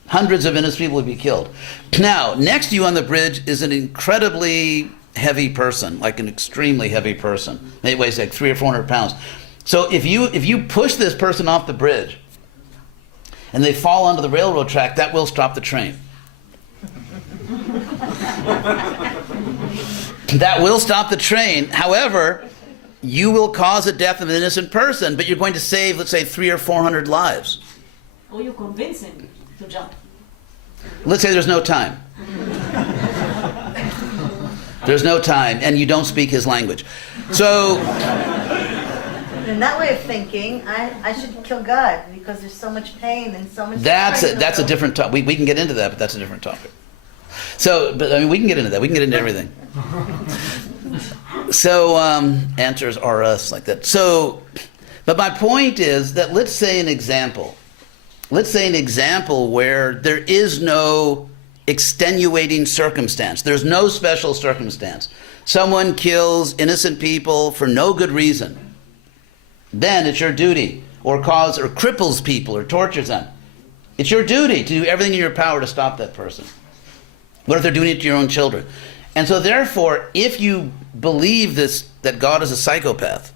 Hundreds of innocent people will be killed. Now, next to you on the bridge is an incredibly heavy person, like an extremely heavy person. Maybe weighs like 300 or 400 pounds. So if you push this person off the bridge and they fall onto the railroad track, that will stop the train. That will stop the train. However, you will cause the death of an innocent person, but you're going to save, let's say, 300 or 400 lives. Or you convince him to jump. Let's say there's no time. There's no time, and you don't speak his language. So, in that way of thinking, I should kill God because there's so much pain and so much. That's a different topic. We can get into that, but that's a different topic. So, but we can get into that. We can get into everything. So, answers are us like that. So, but my point is that let's say an example where there is no extenuating circumstance. There's no special circumstance. Someone kills innocent people for no good reason. Then it's your duty, or cripples people or tortures them. It's your duty to do everything in your power to stop that person. What if they're doing it to your own children? And so therefore, if you believe that God is a psychopath,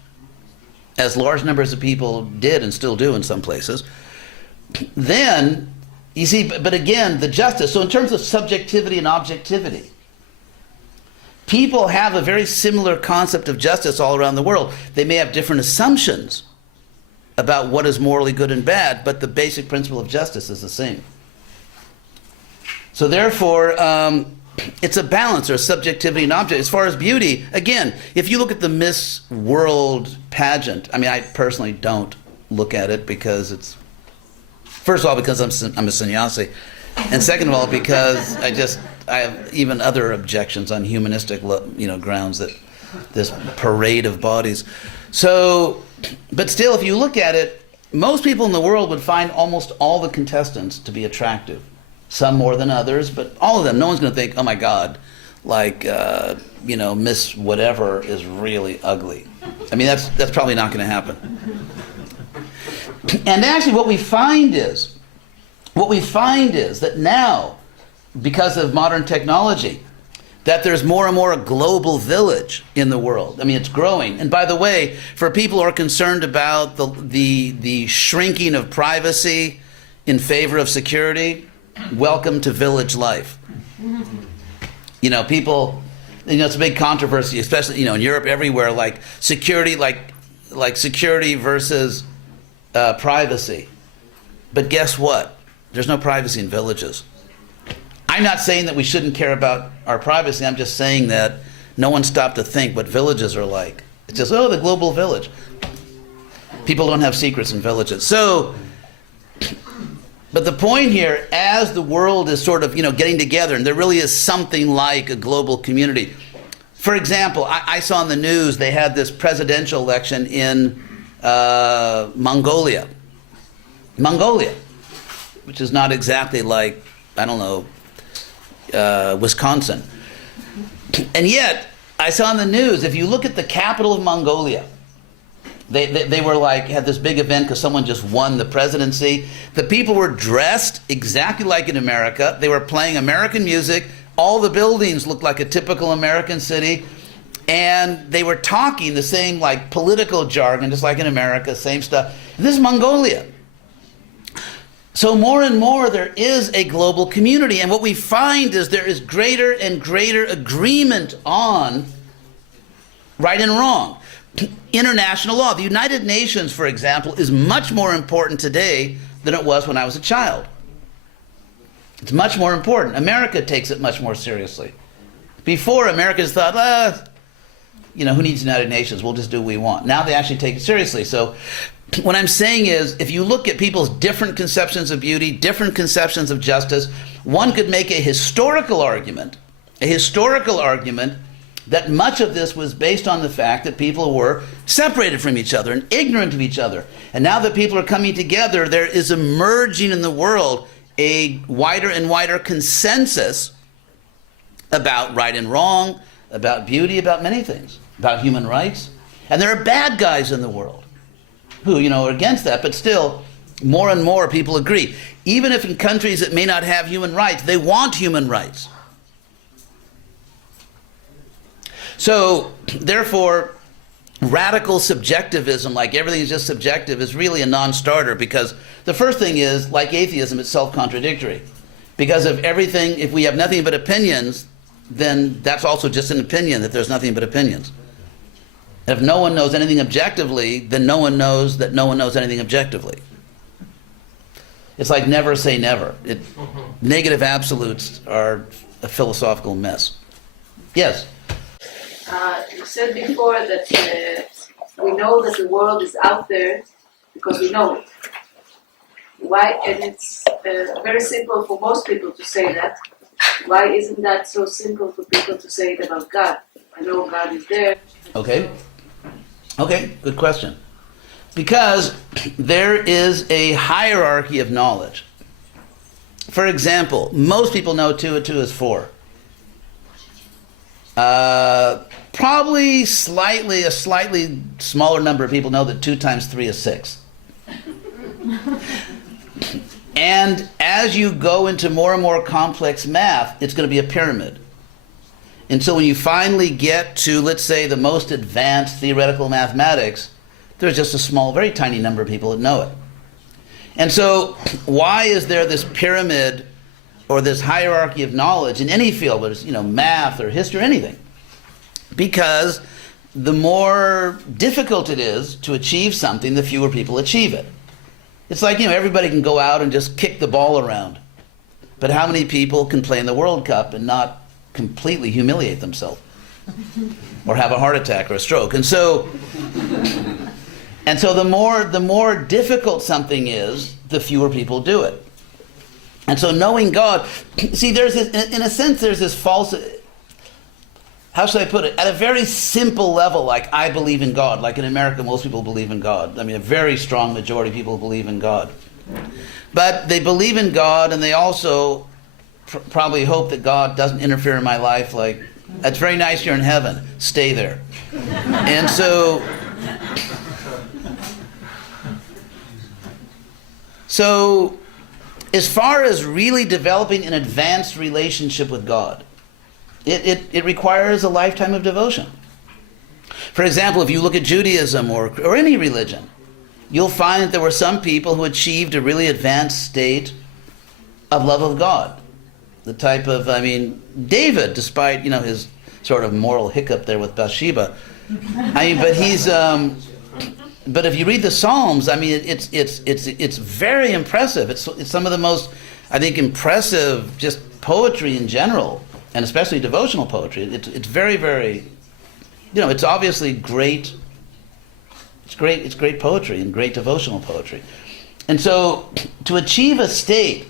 as large numbers of people did and still do in some places, then, you see, but again, the justice, so in terms of subjectivity and objectivity, people have a very similar concept of justice all around the world. They may have different assumptions about what is morally good and bad, but the basic principle of justice is the same. So therefore, it's a balance, or subjectivity and object. As far as beauty, again, if you look at the Miss World pageant, I personally don't look at it because it's, first of all, because I'm a sannyasi, and second of all, because I have even other objections on humanistic, grounds, that this parade of bodies. So But still, if you look at it, most people in the world would find almost all the contestants to be attractive. Some more than others, but all of them. No one's going to think, oh my God, like, Miss whatever is really ugly. I mean, that's probably not going to happen. And actually what we find is that now, because of modern technology, that there's more and more a global village in the world. I mean, it's growing. And by the way, for people who are concerned about the shrinking of privacy in favor of security, welcome to village life. People, it's a big controversy, especially, in Europe, everywhere, like security, like security versus privacy. But guess what? There's no privacy in villages. I'm not saying that we shouldn't care about our privacy. I'm just saying that no one stopped to think what villages are like. It's just, the global village. People don't have secrets in villages. So, but the point here, as the world is sort of, getting together, and there really is something like a global community. For example, I saw in the news they had this presidential election in Mongolia, which is not exactly like, I don't know, Wisconsin. And yet, I saw in the news, if you look at the capital of Mongolia, they were had this big event because someone just won the presidency. The people were dressed exactly like in America. They were playing American music. All the buildings looked like a typical American city. And they were talking the same political jargon, just like in America, same stuff. And this is Mongolia. So more and more there is a global community, and what we find is there is greater and greater agreement on right and wrong. International law. The United Nations, for example, is much more important today than it was when I was a child. It's much more important. America takes it much more seriously. Before, Americans thought, who needs the United Nations? We'll just do what we want. Now they actually take it seriously. So what I'm saying is, if you look at people's different conceptions of beauty, different conceptions of justice, one could make a historical argument that much of this was based on the fact that people were separated from each other and ignorant of each other. And now that people are coming together, there is emerging in the world a wider and wider consensus about right and wrong, about beauty, about many things, about human rights. And there are bad guys in the world who, are against that, but still, more and more people agree. Even if in countries that may not have human rights, they want human rights. So, therefore, radical subjectivism, like everything is just subjective, is really a non-starter, because the first thing is, like atheism, it's self-contradictory. Because if we have nothing but opinions, then that's also just an opinion, that there's nothing but opinions. If no one knows anything objectively, then no one knows that no one knows anything objectively. It's like never say never. Negative absolutes are a philosophical mess. Yes? You said before that we know that the world is out there because we know it. Why? And it's very simple for most people to say that. Why isn't that so simple for people to say it about God? I know God is there. Okay, good question. Because there is a hierarchy of knowledge. For example, most people know 2 and 2 is 4. Probably a slightly smaller number of people know that 2 times 3 is 6. And as you go into more and more complex math, it's going to be a pyramid. And so when you finally get to, let's say, the most advanced theoretical mathematics, there's just a small, very tiny number of people that know it. And so why is there this pyramid or this hierarchy of knowledge in any field, whether it's math or history or anything? Because the more difficult it is to achieve something, the fewer people achieve it. It's like, everybody can go out and just kick the ball around. But how many people can play in the World Cup and not completely humiliate themselves? Or have a heart attack or a stroke? And so the more difficult something is, the fewer people do it. And so knowing God, see, there's this, in a sense, there's this false, how should I put it? At a very simple level, like I believe in God. Like in America, most people believe in God. I mean, a very strong majority of people believe in God. But they believe in God, and they also probably hope that God doesn't interfere in my life. Like, it's very nice you're in heaven. Stay there. And so as far as really developing an advanced relationship with God, it requires a lifetime of devotion. For example, if you look at Judaism or any religion, you'll find that there were some people who achieved a really advanced state of love of God. The type of, David, despite, his sort of moral hiccup there with Bathsheba, but if you read the Psalms, it's very impressive. It's some of the most, I think, impressive just poetry in general, and especially devotional poetry. It's very, very, it's obviously great. It's great poetry and great devotional poetry. And so to achieve a state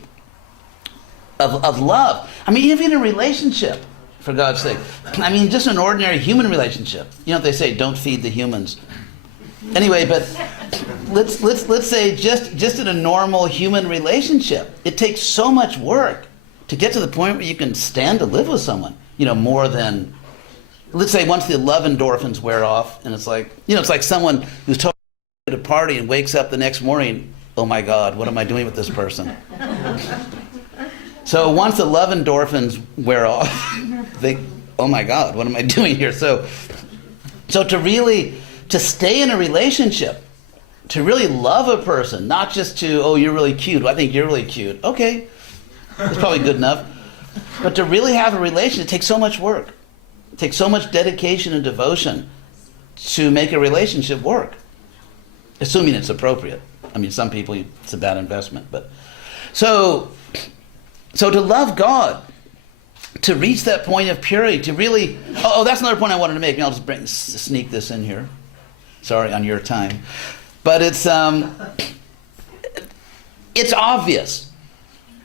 of love, even in a relationship, for God's sake, just an ordinary human relationship. They say don't feed the humans. Anyway, but let's say just in a normal human relationship, it takes so much work to get to the point where you can stand to live with someone. More than, let's say, once the love endorphins wear off, and it's like, it's like someone who's totally at a party and wakes up the next morning, oh my God, what am I doing with this person? So once the love endorphins wear off, think, oh my God, what am I doing here? So to stay in a relationship, to really love a person, not just to, oh, you're really cute. I think you're really cute. Okay, that's probably good enough. But to really have a relationship, it takes so much work. It takes so much dedication and devotion to make a relationship work, assuming it's appropriate. Some people, it's a bad investment. But so to love God, to reach that point of purity, to really, that's another point I wanted to make. I'll just sneak this in here. Sorry, on your time. But it's obvious.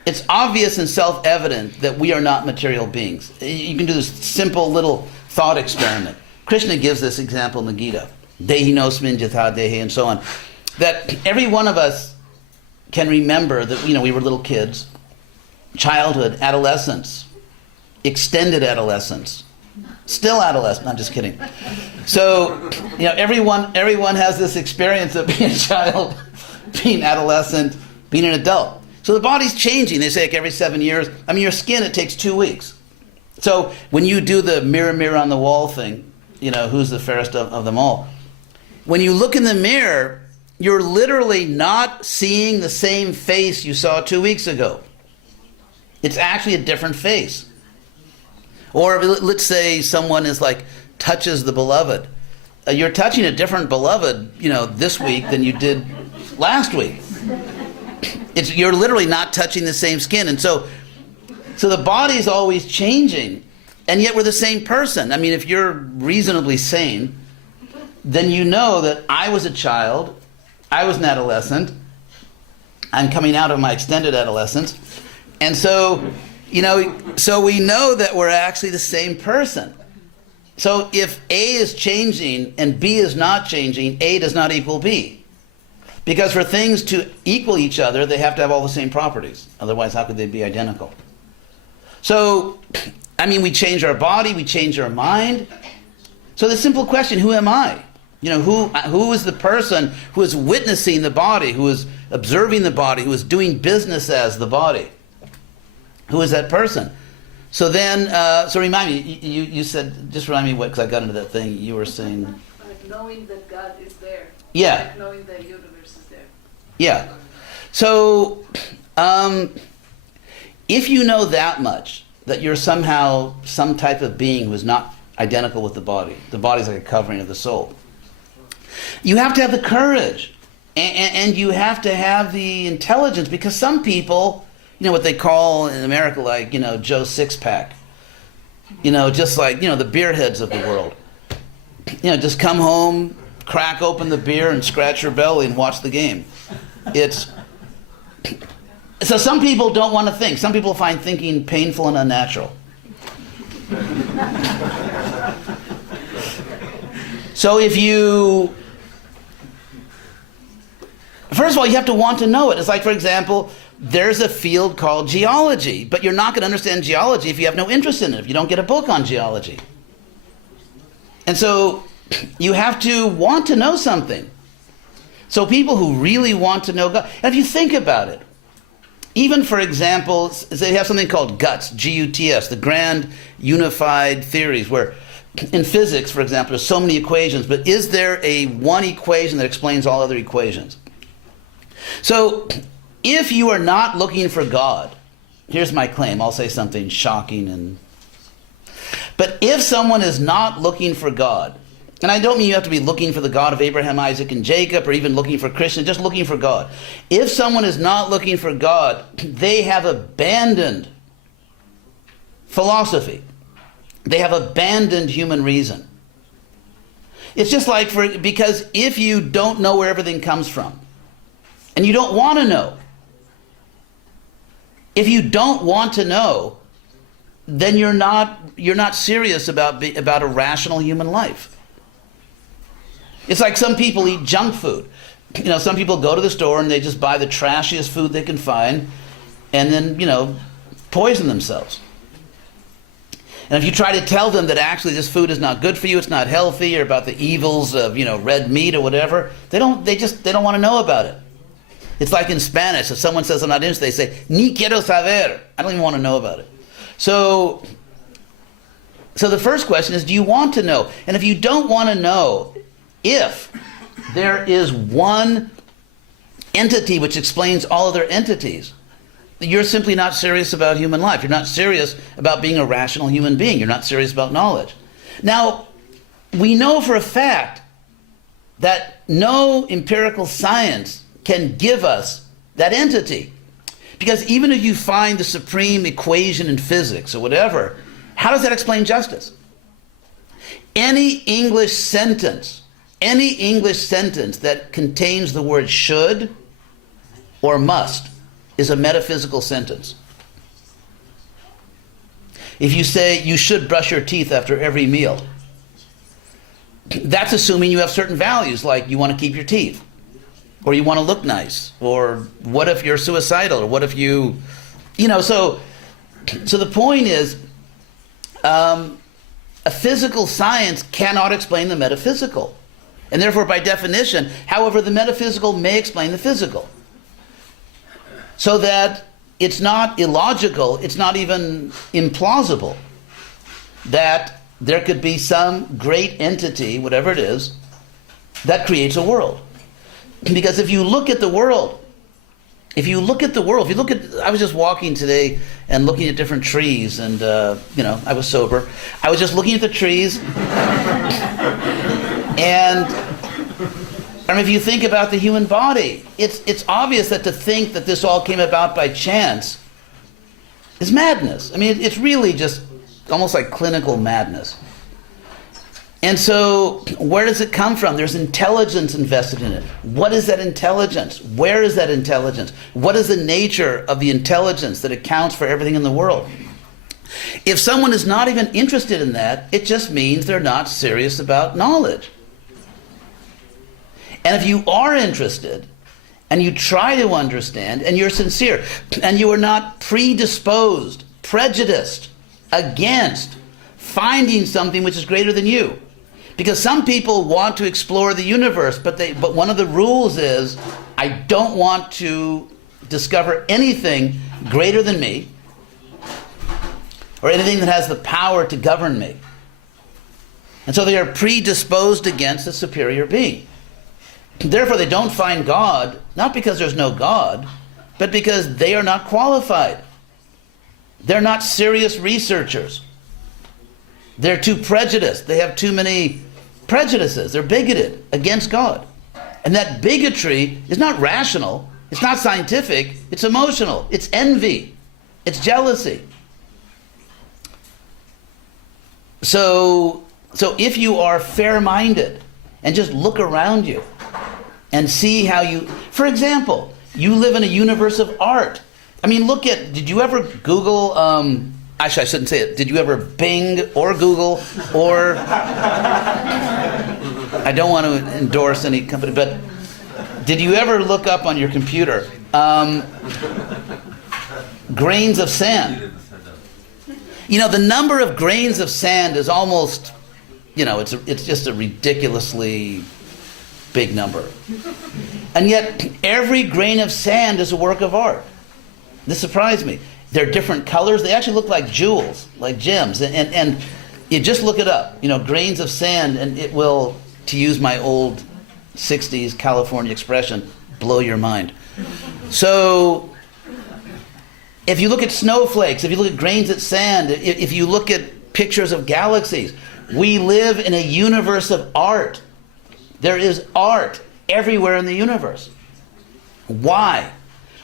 It's obvious and self-evident that we are not material beings. You can do this simple little thought experiment. Krishna gives this example in the Gita. Dehi nosmin jatha dehi, and so on. That every one of us can remember that, we were little kids, childhood, adolescence, extended adolescence, still adolescent. I'm just kidding. So, everyone has this experience of being a child, being adolescent, being an adult. So the body's changing. They say like every 7 years. Your skin, it takes 2 weeks. So when you do the mirror, mirror on the wall thing, who's the fairest of them all? When you look in the mirror, you're literally not seeing the same face you saw 2 weeks ago. It's actually a different face. Or let's say someone is like, touches the beloved. You're touching a different beloved, this week than you did last week. You're literally not touching the same skin. And so the body's always changing, and yet we're the same person. If you're reasonably sane, then you know that I was a child, I was an adolescent, I'm coming out of my extended adolescence, and so we know that we're actually the same person. So if A is changing and B is not changing, A does not equal B. Because for things to equal each other, they have to have all the same properties. Otherwise, how could they be identical? So, we change our body, we change our mind. So the simple question, who am I? Who is the person who is witnessing the body, who is observing the body, who is doing business as the body? Who is that person? So then, remind me, you said, just remind me what, because I got into that thing you were saying. Knowing that God is there. Yeah. Like knowing the universe is there. Yeah. So, if you know that much, that you're somehow some type of being who is not identical with the body's like a covering of the soul, you have to have the courage, and you have to have the intelligence, because some people, what they call in America, like, Joe Six-Pack, just like, the beer heads of the world, just come home, crack open the beer and scratch your belly and watch the game. So some people don't want to think. Some people find thinking painful and unnatural. So if you, first of all, you have to want to know it. It's like, for example, there's a field called geology, but you're not going to understand geology if you have no interest in it, if you don't get a book on geology. And so you have to want to know something. So people who really want to know God, and if you think about it, even, for example, they have something called GUTS, G-U-T-S, the Grand Unified Theories, where in physics, for example, there's so many equations, but is there a one equation that explains all other equations? So if you are not looking for God, here's my claim, I'll say something shocking, but if someone is not looking for God, and I don't mean you have to be looking for the God of Abraham, Isaac, and Jacob, or even looking for Christians, just looking for God. If someone is not looking for God, they have abandoned philosophy. They have abandoned human reason. It's just like, because if you don't know where everything comes from, and you don't want to know, if you don't want to know, then you're not serious about a rational human life. It's like some people eat junk food. You know, some people go to the store and they just buy the trashiest food they can find and then, poison themselves. And if you try to tell them that actually this food is not good for you, it's not healthy, or about the evils of, red meat or whatever, they don't want to know about it. It's like in Spanish, if someone says I'm not interested, they say, ni quiero saber. I don't even want to know about it. So the first question is, do you want to know? And if you don't want to know, if there is one entity which explains all other entities, you're simply not serious about human life. You're not serious about being a rational human being. You're not serious about knowledge. Now, we know for a fact that no empirical science can give us that entity. Because even if you find the supreme equation in physics or whatever, how does that explain justice? Any English sentence that contains the word should or must is a metaphysical sentence. If you say you should brush your teeth after every meal, that's assuming you have certain values, like you want to keep your teeth, or you want to look nice, or what if you're suicidal, or what if so the point is, a physical science cannot explain the metaphysical. And therefore, by definition, however, the metaphysical may explain the physical. So that it's not illogical, it's not even implausible that there could be some great entity, whatever it is, that creates a world. Because if you look at the world, I was just walking today and looking at different trees, and I was sober. I was just looking at the trees, and if you think about the human body, it's obvious that to think that this all came about by chance is madness. I mean, it's really just almost like clinical madness. And so, where does it come from? There's intelligence invested in it. What is that intelligence? Where is that intelligence? What is the nature of the intelligence that accounts for everything in the world? If someone is not even interested in that, it just means they're not serious about knowledge. And if you are interested, and you try to understand, and you're sincere, and you are not predisposed, prejudiced against finding something which is greater than you. Because some people want to explore the universe, but one of the rules is, I don't want to discover anything greater than me, or anything that has the power to govern me. And so they are predisposed against a superior being. Therefore, they don't find God, not because there's no God, but because they are not qualified. They're not serious researchers. They're too prejudiced. They have too many prejudices. They're bigoted against God. And that bigotry is not rational. It's not scientific. It's emotional. It's envy. It's jealousy. So if you are fair-minded and just look around you and see how for example, you live in a universe of art. I mean, did you ever Google, actually I shouldn't say it, did you ever Bing or Google or I don't want to endorse any company, but did you ever look up on your computer grains of sand? You know, the number of grains of sand is almost, you know, it's just a ridiculously big number. And yet, every grain of sand is a work of art. This surprised me. They're different colors. They actually look like jewels, like gems. And you just look it up, you know, grains of sand, and it will, to use my old 60s California expression, blow your mind. So, if you look at snowflakes, if you look at grains of sand, if you look at pictures of galaxies, we live in a universe of art. There is art everywhere in the universe. Why?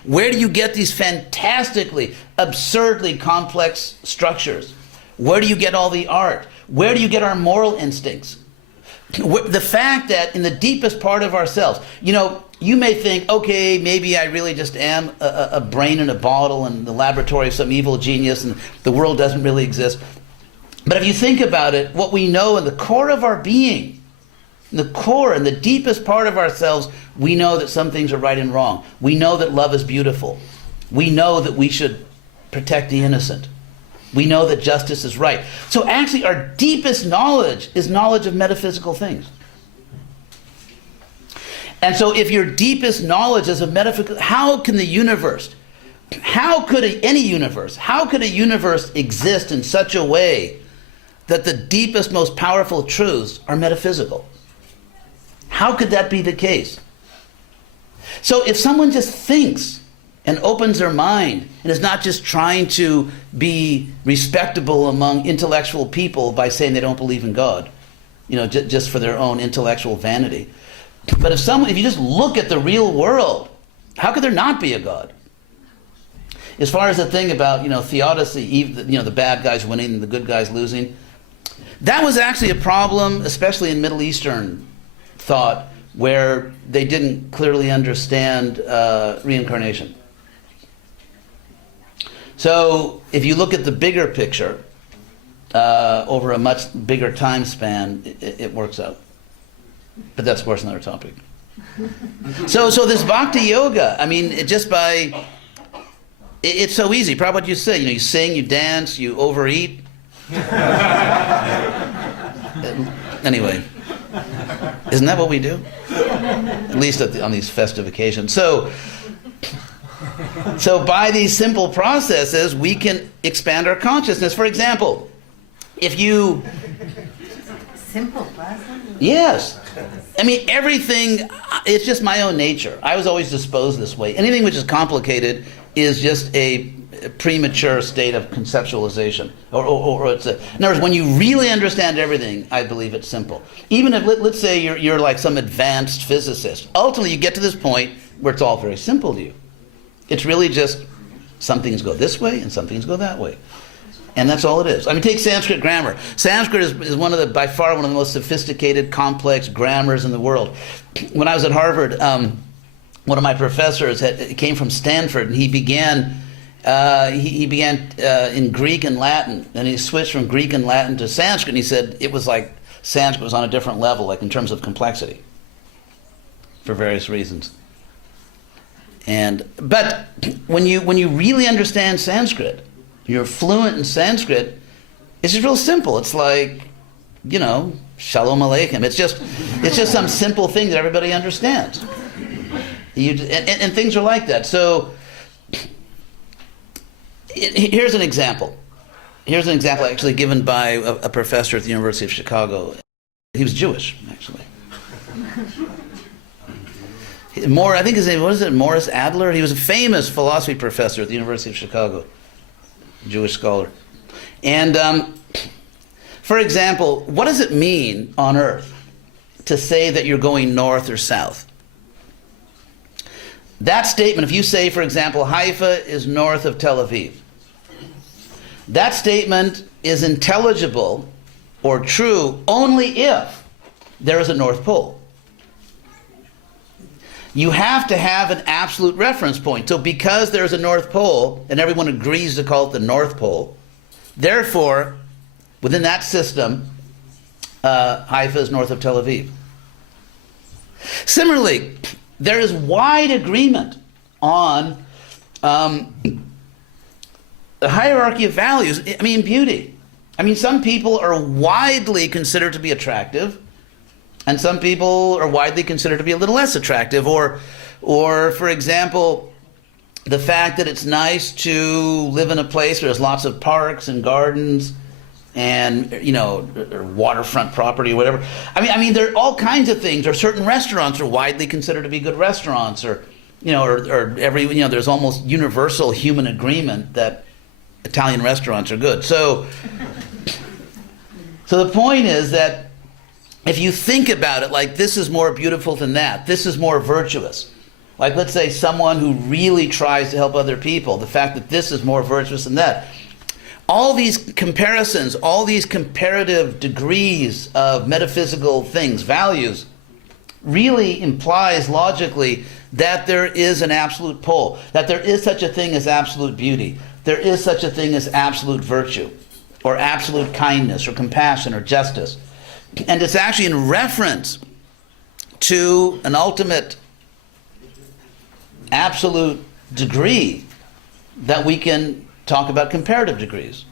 Where do you get these fantastically, absurdly complex structures? Where do you get all the art? Where do you get our moral instincts? The fact that in the deepest part of ourselves, you know, you may think, okay, maybe I really just am a brain in a bottle in the laboratory of some evil genius and the world doesn't really exist. But if you think about it, what we know in the core of our being, in the core, in the deepest part of ourselves, we know that some things are right and wrong. We know that love is beautiful. We know that we should protect the innocent. We know that justice is right. So actually our deepest knowledge is knowledge of metaphysical things. And so if your deepest knowledge is of metaphysical, how can the universe, how could any universe, how could a universe exist in such a way that the deepest, most powerful truths are metaphysical? How could that be the case? So if someone just thinks and opens their mind and is not just trying to be respectable among intellectual people by saying they don't believe in God, you know, just for their own intellectual vanity. But if you just look at the real world, how could there not be a God? As far as the thing about, you know, theodicy, you know, the bad guys winning and the good guys losing, that was actually a problem, especially in Middle Eastern thought, where they didn't clearly understand reincarnation. So if you look at the bigger picture, over a much bigger time span, it works out. But that's, of course, another topic. So this bhakti yoga, I mean, it's so easy. Probably what you say, you know, you sing, you dance, you overeat. Anyway, isn't that what we do? At least on these festive occasions. So by these simple processes, we can expand our consciousness. For example, if you... Simple process? Yes. I mean, everything, it's just my own nature. I was always disposed this way. Anything which is complicated is just a premature state of conceptualization. Or it's in other words, when you really understand everything, I believe it's simple. Even if, let's say you're like some advanced physicist, ultimately you get to this point where it's all very simple to you. It's really just some things go this way and some things go that way. And that's all it is. I mean, take Sanskrit grammar. Sanskrit is by far one of the most sophisticated, complex grammars in the world. When I was at Harvard, one of my professors came from Stanford, and he began in Greek and Latin, and he switched from Greek and Latin to Sanskrit, and he said it was like Sanskrit was on a different level, like in terms of complexity, for various reasons. But when you really understand Sanskrit, you're fluent in Sanskrit, it's just real simple. It's like, you know, Shalom Aleichem. It's just some simple thing that everybody understands. And things are like that. So here's an example. Here's an example actually given by a professor at the University of Chicago. He was Jewish, actually. I think his name, what is it, Morris Adler? He was a famous philosophy professor at the University of Chicago. Jewish scholar. And for example, what does it mean on earth to say that you're going north or south? That statement, if you say, for example, Haifa is north of Tel Aviv, that statement is intelligible or true only if there is a North Pole. You have to have an absolute reference point. So because there's a North Pole, and everyone agrees to call it the North Pole, therefore, within that system, Haifa is north of Tel Aviv. Similarly, there is wide agreement on the hierarchy of values. I mean, beauty. I mean, some people are widely considered to be attractive, and some people are widely considered to be a little less attractive. Or for example, the fact that it's nice to live in a place where there's lots of parks and gardens and, you know, or waterfront property or whatever. I mean, there are all kinds of things. Or certain restaurants are widely considered to be good restaurants, or, you know, or every, you know, there's almost universal human agreement that Italian restaurants are good. So the point is that if you think about it like this is more beautiful than that, this is more virtuous. Like, let's say someone who really tries to help other people, the fact that this is more virtuous than that. All these comparisons, all these comparative degrees of metaphysical things, values, really implies logically that there is an absolute pole, that there is such a thing as absolute beauty, there is such a thing as absolute virtue, or absolute kindness, or compassion, or justice. And it's actually in reference to an ultimate absolute degree that we can talk about comparative degrees.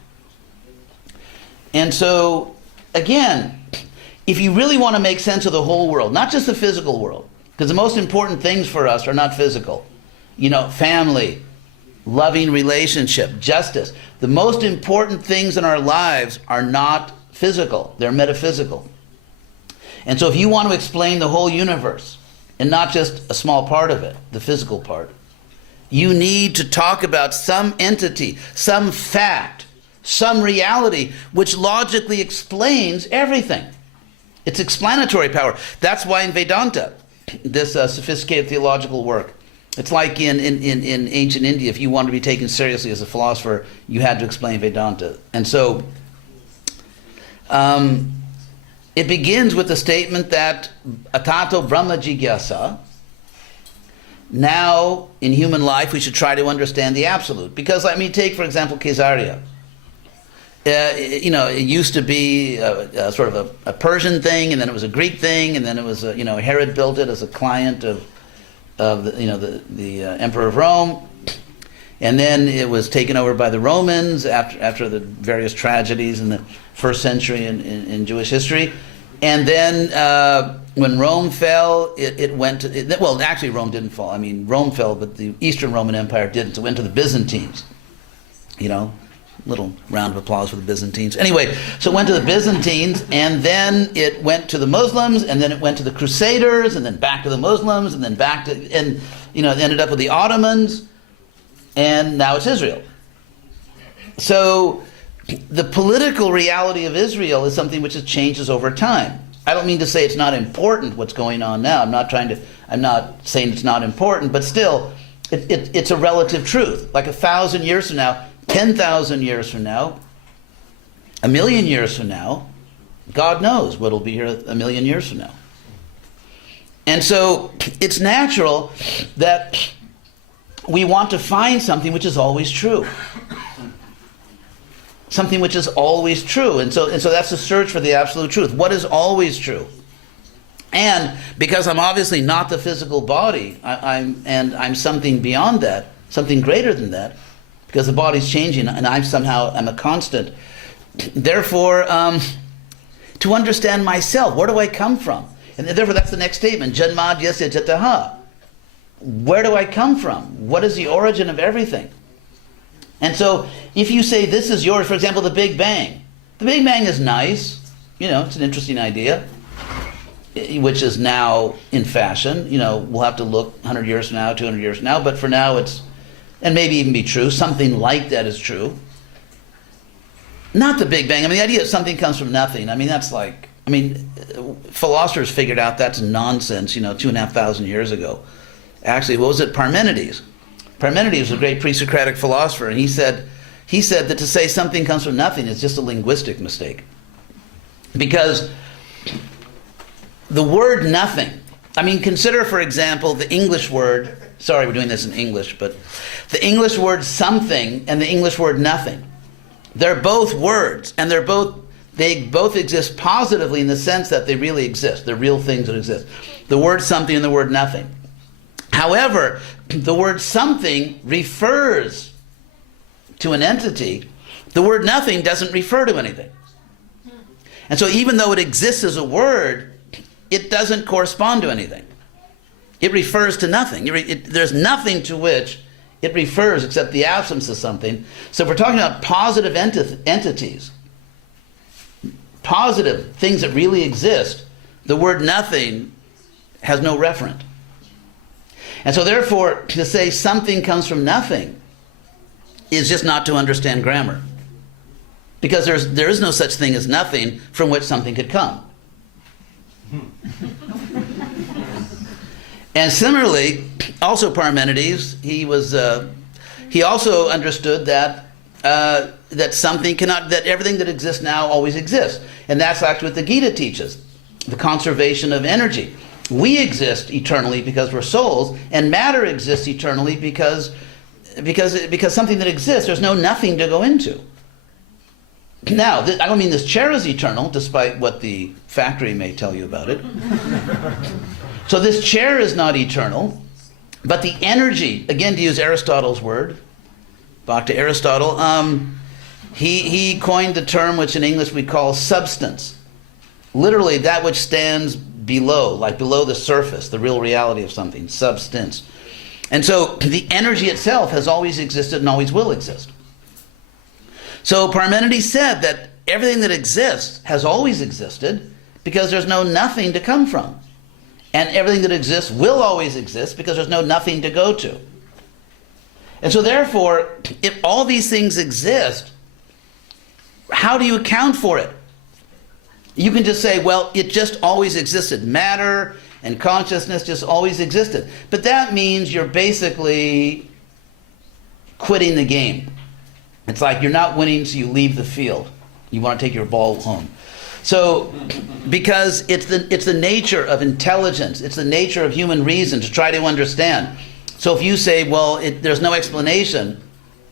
And so, again, if you really want to make sense of the whole world, not just the physical world, because the most important things for us are not physical. You know, family, loving relationship, justice. The most important things in our lives are not physical, they're metaphysical. And so if you want to explain the whole universe, and not just a small part of it, the physical part, you need to talk about some entity, some fact, some reality, which logically explains everything. It's explanatory power. That's why in Vedanta, this sophisticated theological work, it's like in ancient India, if you wanted to be taken seriously as a philosopher, you had to explain Vedanta. And so it begins with the statement that atato brahma jigyasa, now in human life we should try to understand the absolute. Because, I mean, take for example Caesarea. You know, it used to be sort of a Persian thing, and then it was a Greek thing, and then it was you know, Herod built it as a client of the, you know, the Emperor of Rome, and then it was taken over by the Romans after the various tragedies in the first century in Jewish history. And then when Rome fell, it went to, well, actually Rome didn't fall. I mean, Rome fell, but the Eastern Roman Empire didn't. So it went to the Byzantines. You know, little round of applause for the Byzantines. Anyway, so it went to the Byzantines, and then it went to the Muslims, and then it went to the Crusaders, and then back to the Muslims, and then back to, and, you know, it ended up with the Ottomans, and now it's Israel. So the political reality of Israel is something which changes over time. I don't mean to say it's not important what's going on now. I'm not saying it's not important, but still, it's a relative truth. Like 1,000 years from now, 10,000 years from now, 1,000,000 years from now, God knows what'll be here 1,000,000 years from now. And so it's natural that we want to find something which is always true. Something which is always true. And so that's the search for the absolute truth. What is always true? And because I'm obviously not the physical body, I'm something beyond that, something greater than that, because the body's changing and I'm a constant. Therefore, to understand myself, where do I come from? And therefore that's the next statement, Janmad yasya jataha. Where do I come from? What is the origin of everything? And so if you say this is yours, for example, the Big Bang. The Big Bang is nice. You know, it's an interesting idea, which is now in fashion. You know, we'll have to look 100 years from now, 200 years from now, but for now it's, and maybe even be true, something like that is true. Not the Big Bang. I mean, the idea that something comes from nothing, I mean, that's like, I mean, philosophers figured out that's nonsense, you know, 2,500 years ago. Actually, what was it? Parmenides. Parmenides was a great pre-Socratic philosopher, and he said that to say something comes from nothing is just a linguistic mistake. Because the word nothing, I mean, consider, for example, the English word, sorry, we're doing this in English, but the English word something and the English word nothing. They're both words, and they both exist positively in the sense that they really exist. They're real things that exist. the word something and the word nothing. However, the word something refers to an entity. The word nothing doesn't refer to anything. And so even though it exists as a word, it doesn't correspond to anything. It refers to nothing. There's nothing to which it refers except the absence of something. So if we're talking about positive entities, positive things that really exist, the word nothing has no referent. And so therefore, to say something comes from nothing is just not to understand grammar. Because there is no such thing as nothing from which something could come. And similarly, also Parmenides, he also understood that something cannot, that everything that exists now always exists. And that's actually what the Gita teaches, the conservation of energy. We exist eternally because we're souls, and matter exists eternally because something that exists, there's no nothing to go into. Now, I don't mean this chair is eternal, despite what the factory may tell you about it. So this chair is not eternal, but the energy, again to use Aristotle's word, back to Aristotle, he coined the term which in English we call substance. Literally that which stands below, like below the surface, the real reality of something, substance. And so the energy itself has always existed and always will exist. So Parmenides said that everything that exists has always existed because there's no nothing to come from. And everything that exists will always exist because there's no nothing to go to. And so therefore, if all these things exist, how do you account for it? You can just say, well, it just always existed. Matter and consciousness just always existed. But that means you're basically quitting the game. It's like you're not winning, so you leave the field. You want to take your ball home. So, because it's the nature of intelligence, it's the nature of human reason to try to understand. So if you say, well, there's no explanation,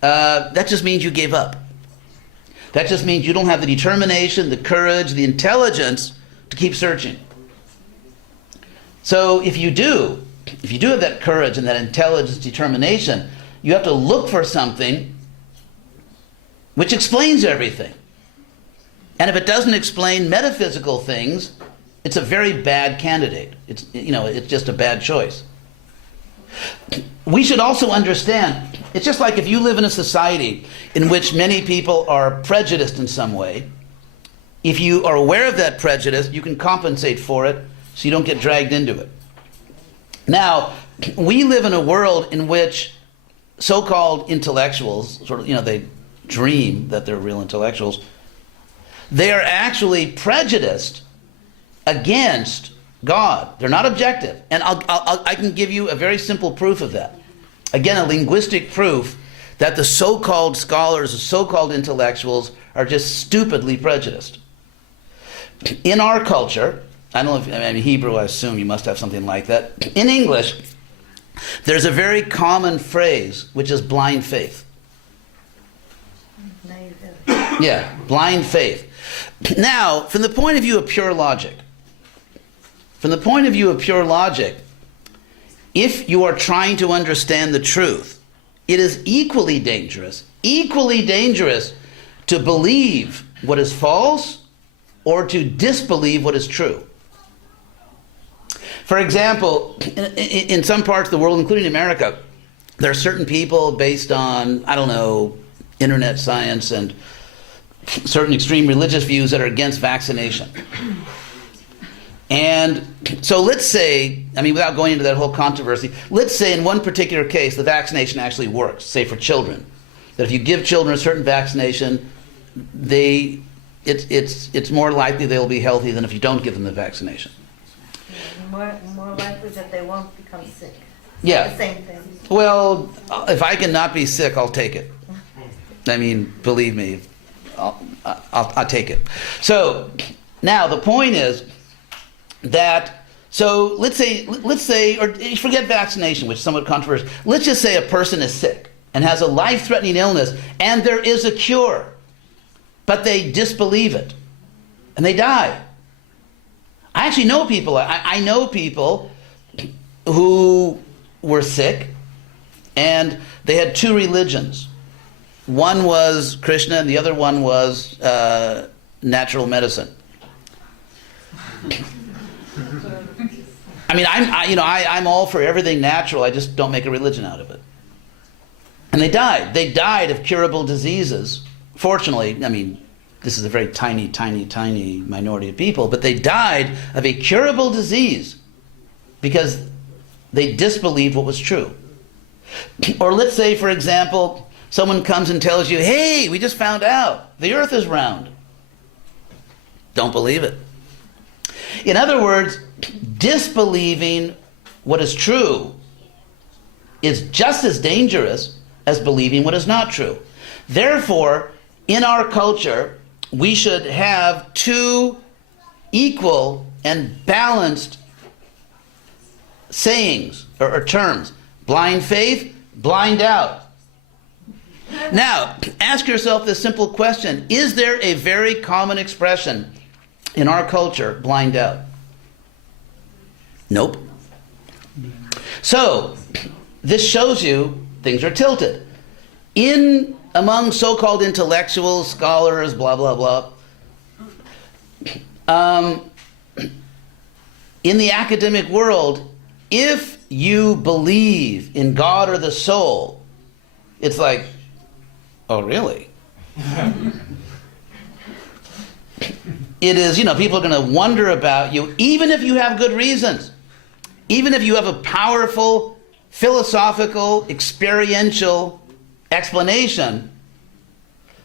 that just means you gave up. That just means you don't have the determination, the courage, the intelligence to keep searching. So if you do have that courage and that intelligence, determination, you have to look for something which explains everything. And if it doesn't explain metaphysical things, it's a very bad candidate. It's just a bad choice. We should also understand, it's just like if you live in a society in which many people are prejudiced in some way, if you are aware of that prejudice, you can compensate for it so you don't get dragged into it. Now, we live in a world in which so-called intellectuals, they dream that they're real intellectuals, they are actually prejudiced against God. They're not objective. And I can give you a very simple proof of that. Again, a linguistic proof that the so-called scholars, the so-called intellectuals are just stupidly prejudiced. In our culture, I don't know if, Hebrew, I assume you must have something like that. In English, there's a very common phrase, which is blind faith. Yeah, blind faith. Now, from the point of view of pure logic, if you are trying to understand the truth, it is equally dangerous to believe what is false or to disbelieve what is true. For example, in some parts of the world, including America, there are certain people based on, internet science and certain extreme religious views that are against vaccination. And so let's say, without going into that whole controversy, let's say in one particular case the vaccination actually works, say for children. That if you give children a certain vaccination, it's more likely they'll be healthy than if you don't give them the vaccination. More likely that they won't become sick. Yeah. The same thing. Well, if I can not be sick, I'll take it. Believe me, I'll take it. So now the point is that, so let's say, or forget vaccination, which is somewhat controversial. Let's just say a person is sick and has a life-threatening illness and there is a cure, but they disbelieve it and they die. I actually know people. I know people who were sick, and they had two religions. One was Krishna, and the other one was natural medicine. I mean, I'm all for everything natural. I just don't make a religion out of it. And they died. They died of curable diseases. Fortunately, I mean, this is a very tiny, tiny, tiny minority of people, but they died of a curable disease because they disbelieved what was true. Or let's say, for example, someone comes and tells you, hey, we just found out the earth is round. Don't believe it. In other words, disbelieving what is true is just as dangerous as believing what is not true. Therefore, in our culture, we should have two equal and balanced sayings or terms. Blind faith, blind doubt. Now, ask yourself this simple question. Is there a very common expression in our culture, blind doubt? Nope. So, this shows you things are tilted. Among so-called intellectuals, scholars, blah, blah, blah, in the academic world, if you believe in God or the soul, it's like, oh, really? It is, people are going to wonder about you, even if you have good reasons. Even if you have a powerful, philosophical, experiential explanation.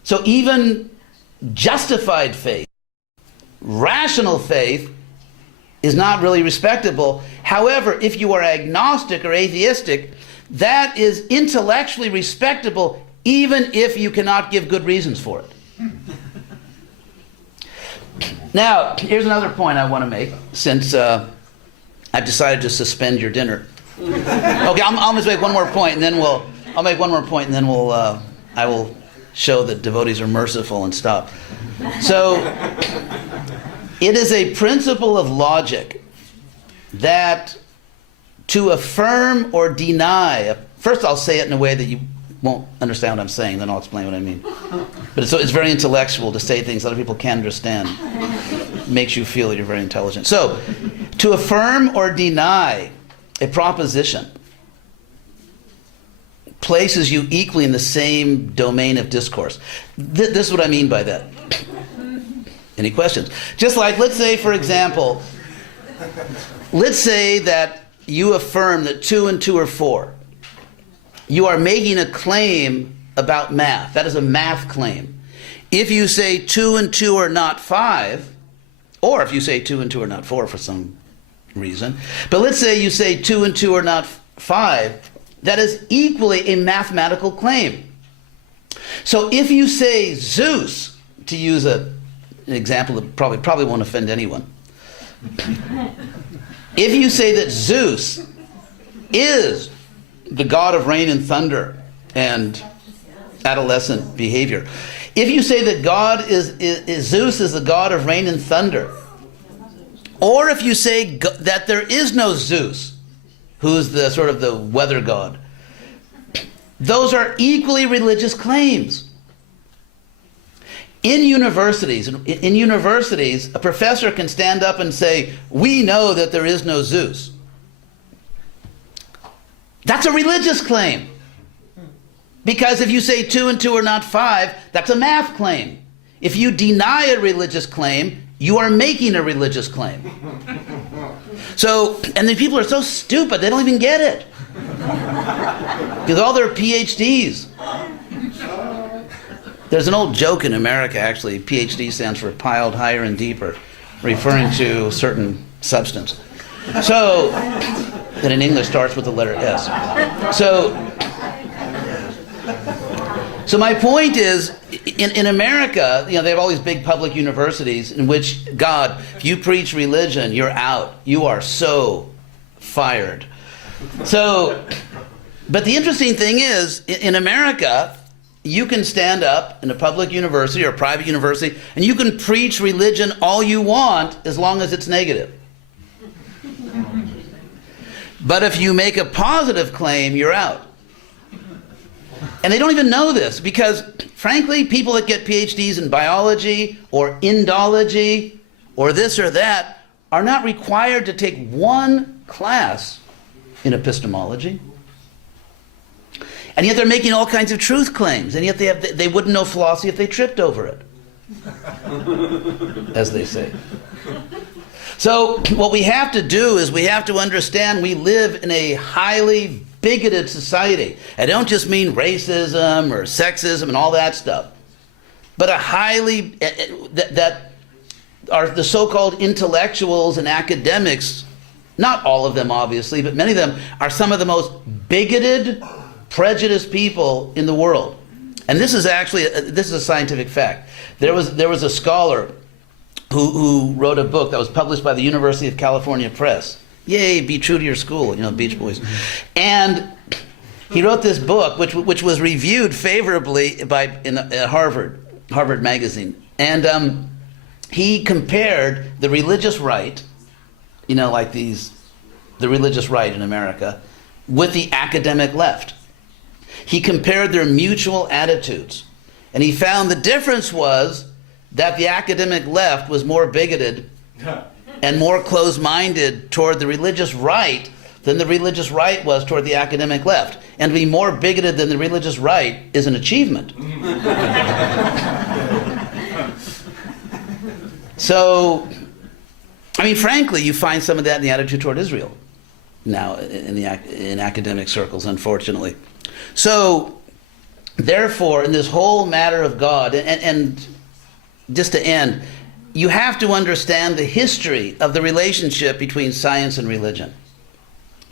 So even justified faith, rational faith, is not really respectable. However, if you are agnostic or atheistic, that is intellectually respectable, even if you cannot give good reasons for it. Now, here's another point I want to make, since I've decided to suspend your dinner. Okay, I'll just make one more point, and then I will show that devotees are merciful and stop. So, it is a principle of logic that to affirm or deny, first I'll say it in a way that you won't understand what I'm saying, then I'll explain what I mean. But it's very intellectual to say things other people can't understand. It makes you feel that you're very intelligent. So, to affirm or deny a proposition places you equally in the same domain of discourse. This is what I mean by that. Any questions? Just like, let's say, for example, let's say that you affirm that 2 and 2 are 4. You are making a claim about math. That is a math claim. If you say 2 and 2 are not 5, or if you say 2 and 2 are not 4 for some reason, but let's say you say 2 and 2 are not 5, that is equally a mathematical claim. So if you say Zeus, to use an example that probably won't offend anyone, if you say that Zeus is the god of rain and thunder and adolescent behavior, if you say that Zeus is the god of rain and thunder, or if you say that there is no Zeus, who's the sort of the weather god, those are equally religious claims. In universities, a professor can stand up and say, we know that there is no Zeus. That's a religious claim. Because if you say 2 and 2 are not 5, that's a math claim. If you deny a religious claim, you are making a religious claim. So, and the people are so stupid, they don't even get it. With all their PhDs. There's an old joke in America, actually. PhD stands for piled higher and deeper, referring to a certain substance. So, that in English starts with the letter S. So my point is, in America, they have all these big public universities in which, God, if you preach religion, you're out. You are so fired. So, but the interesting thing is, in America, you can stand up in a public university or a private university and you can preach religion all you want as long as it's negative. But if you make a positive claim, you're out. And they don't even know this because, frankly, people that get PhDs in biology or Indology or this or that are not required to take one class in epistemology. And yet they're making all kinds of truth claims, and yet they wouldn't know philosophy if they tripped over it, as they say. So what we have to do is we have to understand we live in a highly bigoted society. I don't just mean racism or sexism and all that stuff, but a highly, that are the so-called intellectuals and academics, not all of them obviously, but many of them are some of the most bigoted, prejudiced people in the world. And this is actually, this is a scientific fact. There was a scholar who wrote a book that was published by the University of California Press. Yay, be true to your school, Beach Boys. And he wrote this book, which was reviewed favorably in Harvard magazine. And he compared the religious right, like the religious right in America, with the academic left. He compared their mutual attitudes. And he found the difference was that the academic left was more bigoted and more closed-minded toward the religious right than the religious right was toward the academic left. And to be more bigoted than the religious right is an achievement. So, frankly, you find some of that in the attitude toward Israel now in academic circles, unfortunately. So, therefore, in this whole matter of God, and just to end, you have to understand the history of the relationship between science and religion.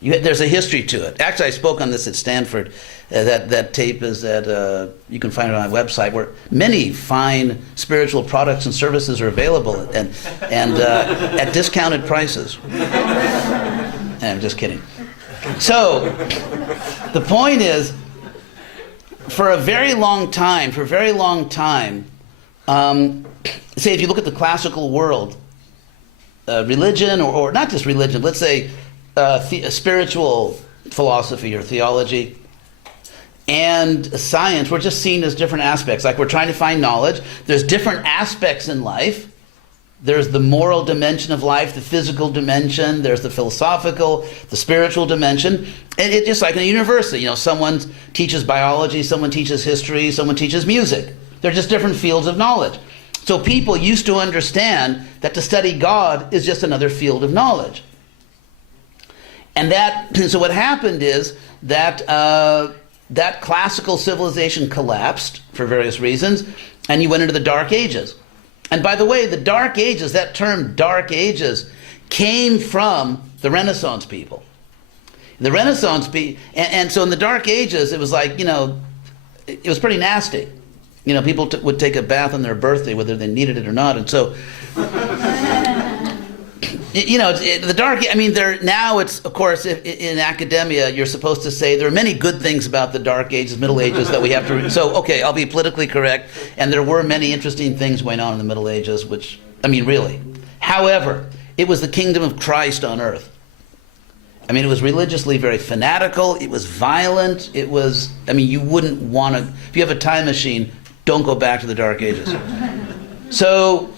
There's a history to it. Actually, I spoke on this at Stanford. That tape is you can find it on my website, where many fine spiritual products and services are available and at discounted prices. I'm just kidding. So, the point is, for a very long time, say if you look at the classical world, religion, or not just religion, let's say spiritual philosophy or theology, and science were just seen as different aspects. Like we're trying to find knowledge. There's different aspects in life. There's the moral dimension of life, the physical dimension, there's the philosophical, the spiritual dimension. And it's just like in a university, someone teaches biology, someone teaches history, someone teaches music. They're just different fields of knowledge. So people used to understand that to study God is just another field of knowledge. And so what happened is that that classical civilization collapsed for various reasons, and you went into the Dark Ages. And by the way, the Dark Ages, that term Dark Ages, came from the Renaissance people. The Renaissance people, and so in the Dark Ages, it was like, it was pretty nasty. People would take a bath on their birthday, whether they needed it or not. And so, the Dark, now it's, of course, in academia, you're supposed to say there are many good things about the Dark Ages, Middle Ages that we have to, so, okay, I'll be politically correct. And there were many interesting things going on in the Middle Ages, which, really. However, it was the kingdom of Christ on earth. It was religiously very fanatical. It was violent. It was, you wouldn't want to, if you have a time machine, don't go back to the Dark Ages. So,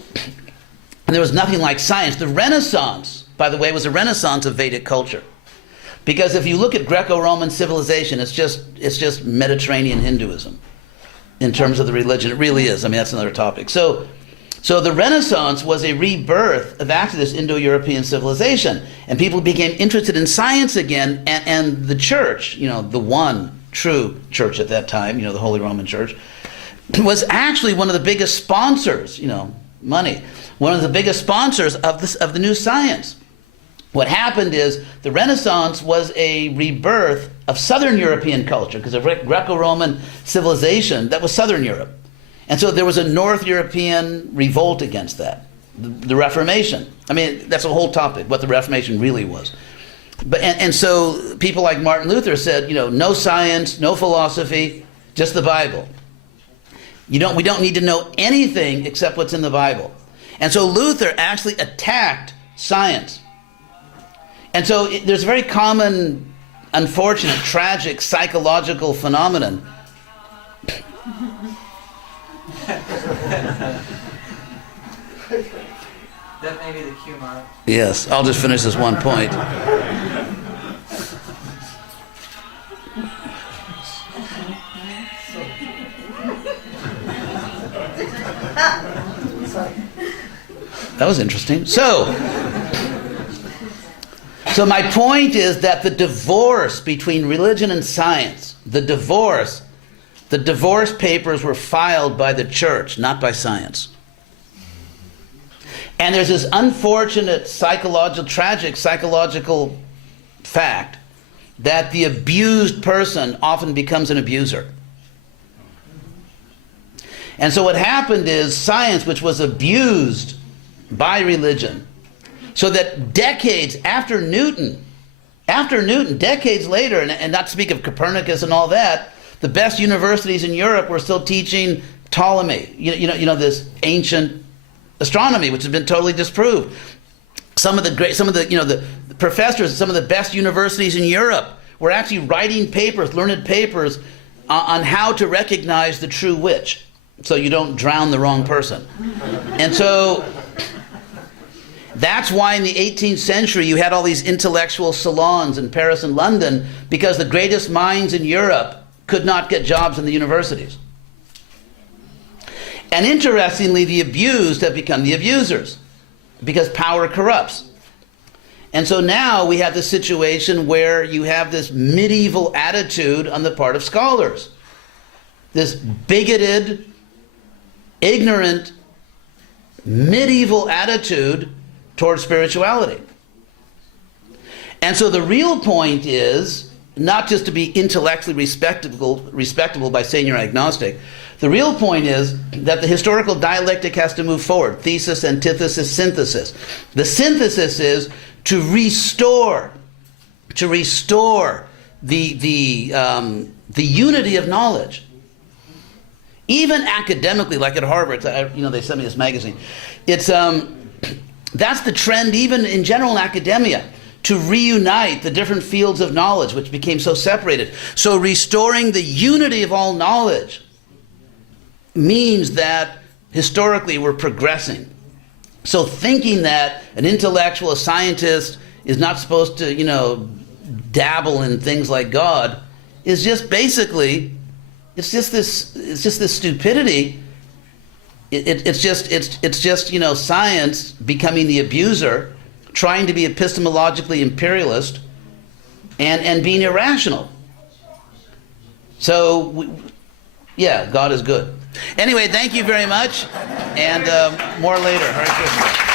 there was nothing like science. The Renaissance, by the way, was a renaissance of Vedic culture. Because if you look at Greco-Roman civilization, it's just Mediterranean Hinduism in terms of the religion. It really is. That's another topic. So the Renaissance was a rebirth of actually this Indo-European civilization. And people became interested in science again, and the church, the one true church at that time, the Holy Roman Church, was actually one of the biggest sponsors, money, one of the biggest sponsors of the new science. What happened is the Renaissance was a rebirth of Southern European culture, because of Greco-Roman civilization, that was Southern Europe. And so there was a North European revolt against that, the Reformation. That's a whole topic, what the Reformation really was. And so people like Martin Luther said, no science, no philosophy, just the Bible. We don't need to know anything except what's in the Bible. And so Luther actually attacked science. And so there's a very common, unfortunate, tragic, psychological phenomenon. That may be the cue, Mark. Yes, I'll just finish this one point. That was interesting. So my point is that the divorce between religion and science, the divorce papers were filed by the church, not by science. And there's this unfortunate tragic psychological fact that the abused person often becomes an abuser. And so what happened is science, which was abused by religion, so that decades after Newton, decades later, and not to speak of Copernicus and all that, the best universities in Europe were still teaching Ptolemy, this ancient astronomy, which has been totally disproved. Some of the professors at some of the best universities in Europe were actually writing papers, learned papers, on how to recognize the true witch, so you don't drown the wrong person. And so that's why in the 18th century you had all these intellectual salons in Paris and London, because the greatest minds in Europe could not get jobs in the universities. And interestingly, the abused have become the abusers, because power corrupts. And so now we have this situation where you have this medieval attitude on the part of scholars. This bigoted, ignorant, medieval attitude towards spirituality. And so the real point is not just to be intellectually respectable by saying you're agnostic. The real point is that the historical dialectic has to move forward. Thesis, antithesis, synthesis. The synthesis is to restore the unity of knowledge. Even academically, like at Harvard, they sent me this magazine. That's the trend even in general academia, to reunite the different fields of knowledge which became so separated. So restoring the unity of all knowledge means that historically we're progressing. So thinking that an intellectual, a scientist, is not supposed to, dabble in things like God is just basically, it's just this stupidity. It's just science becoming the abuser, trying to be epistemologically imperialist, and being irrational. So, God is good. Anyway, thank you very much, and more later. Hare Krishna.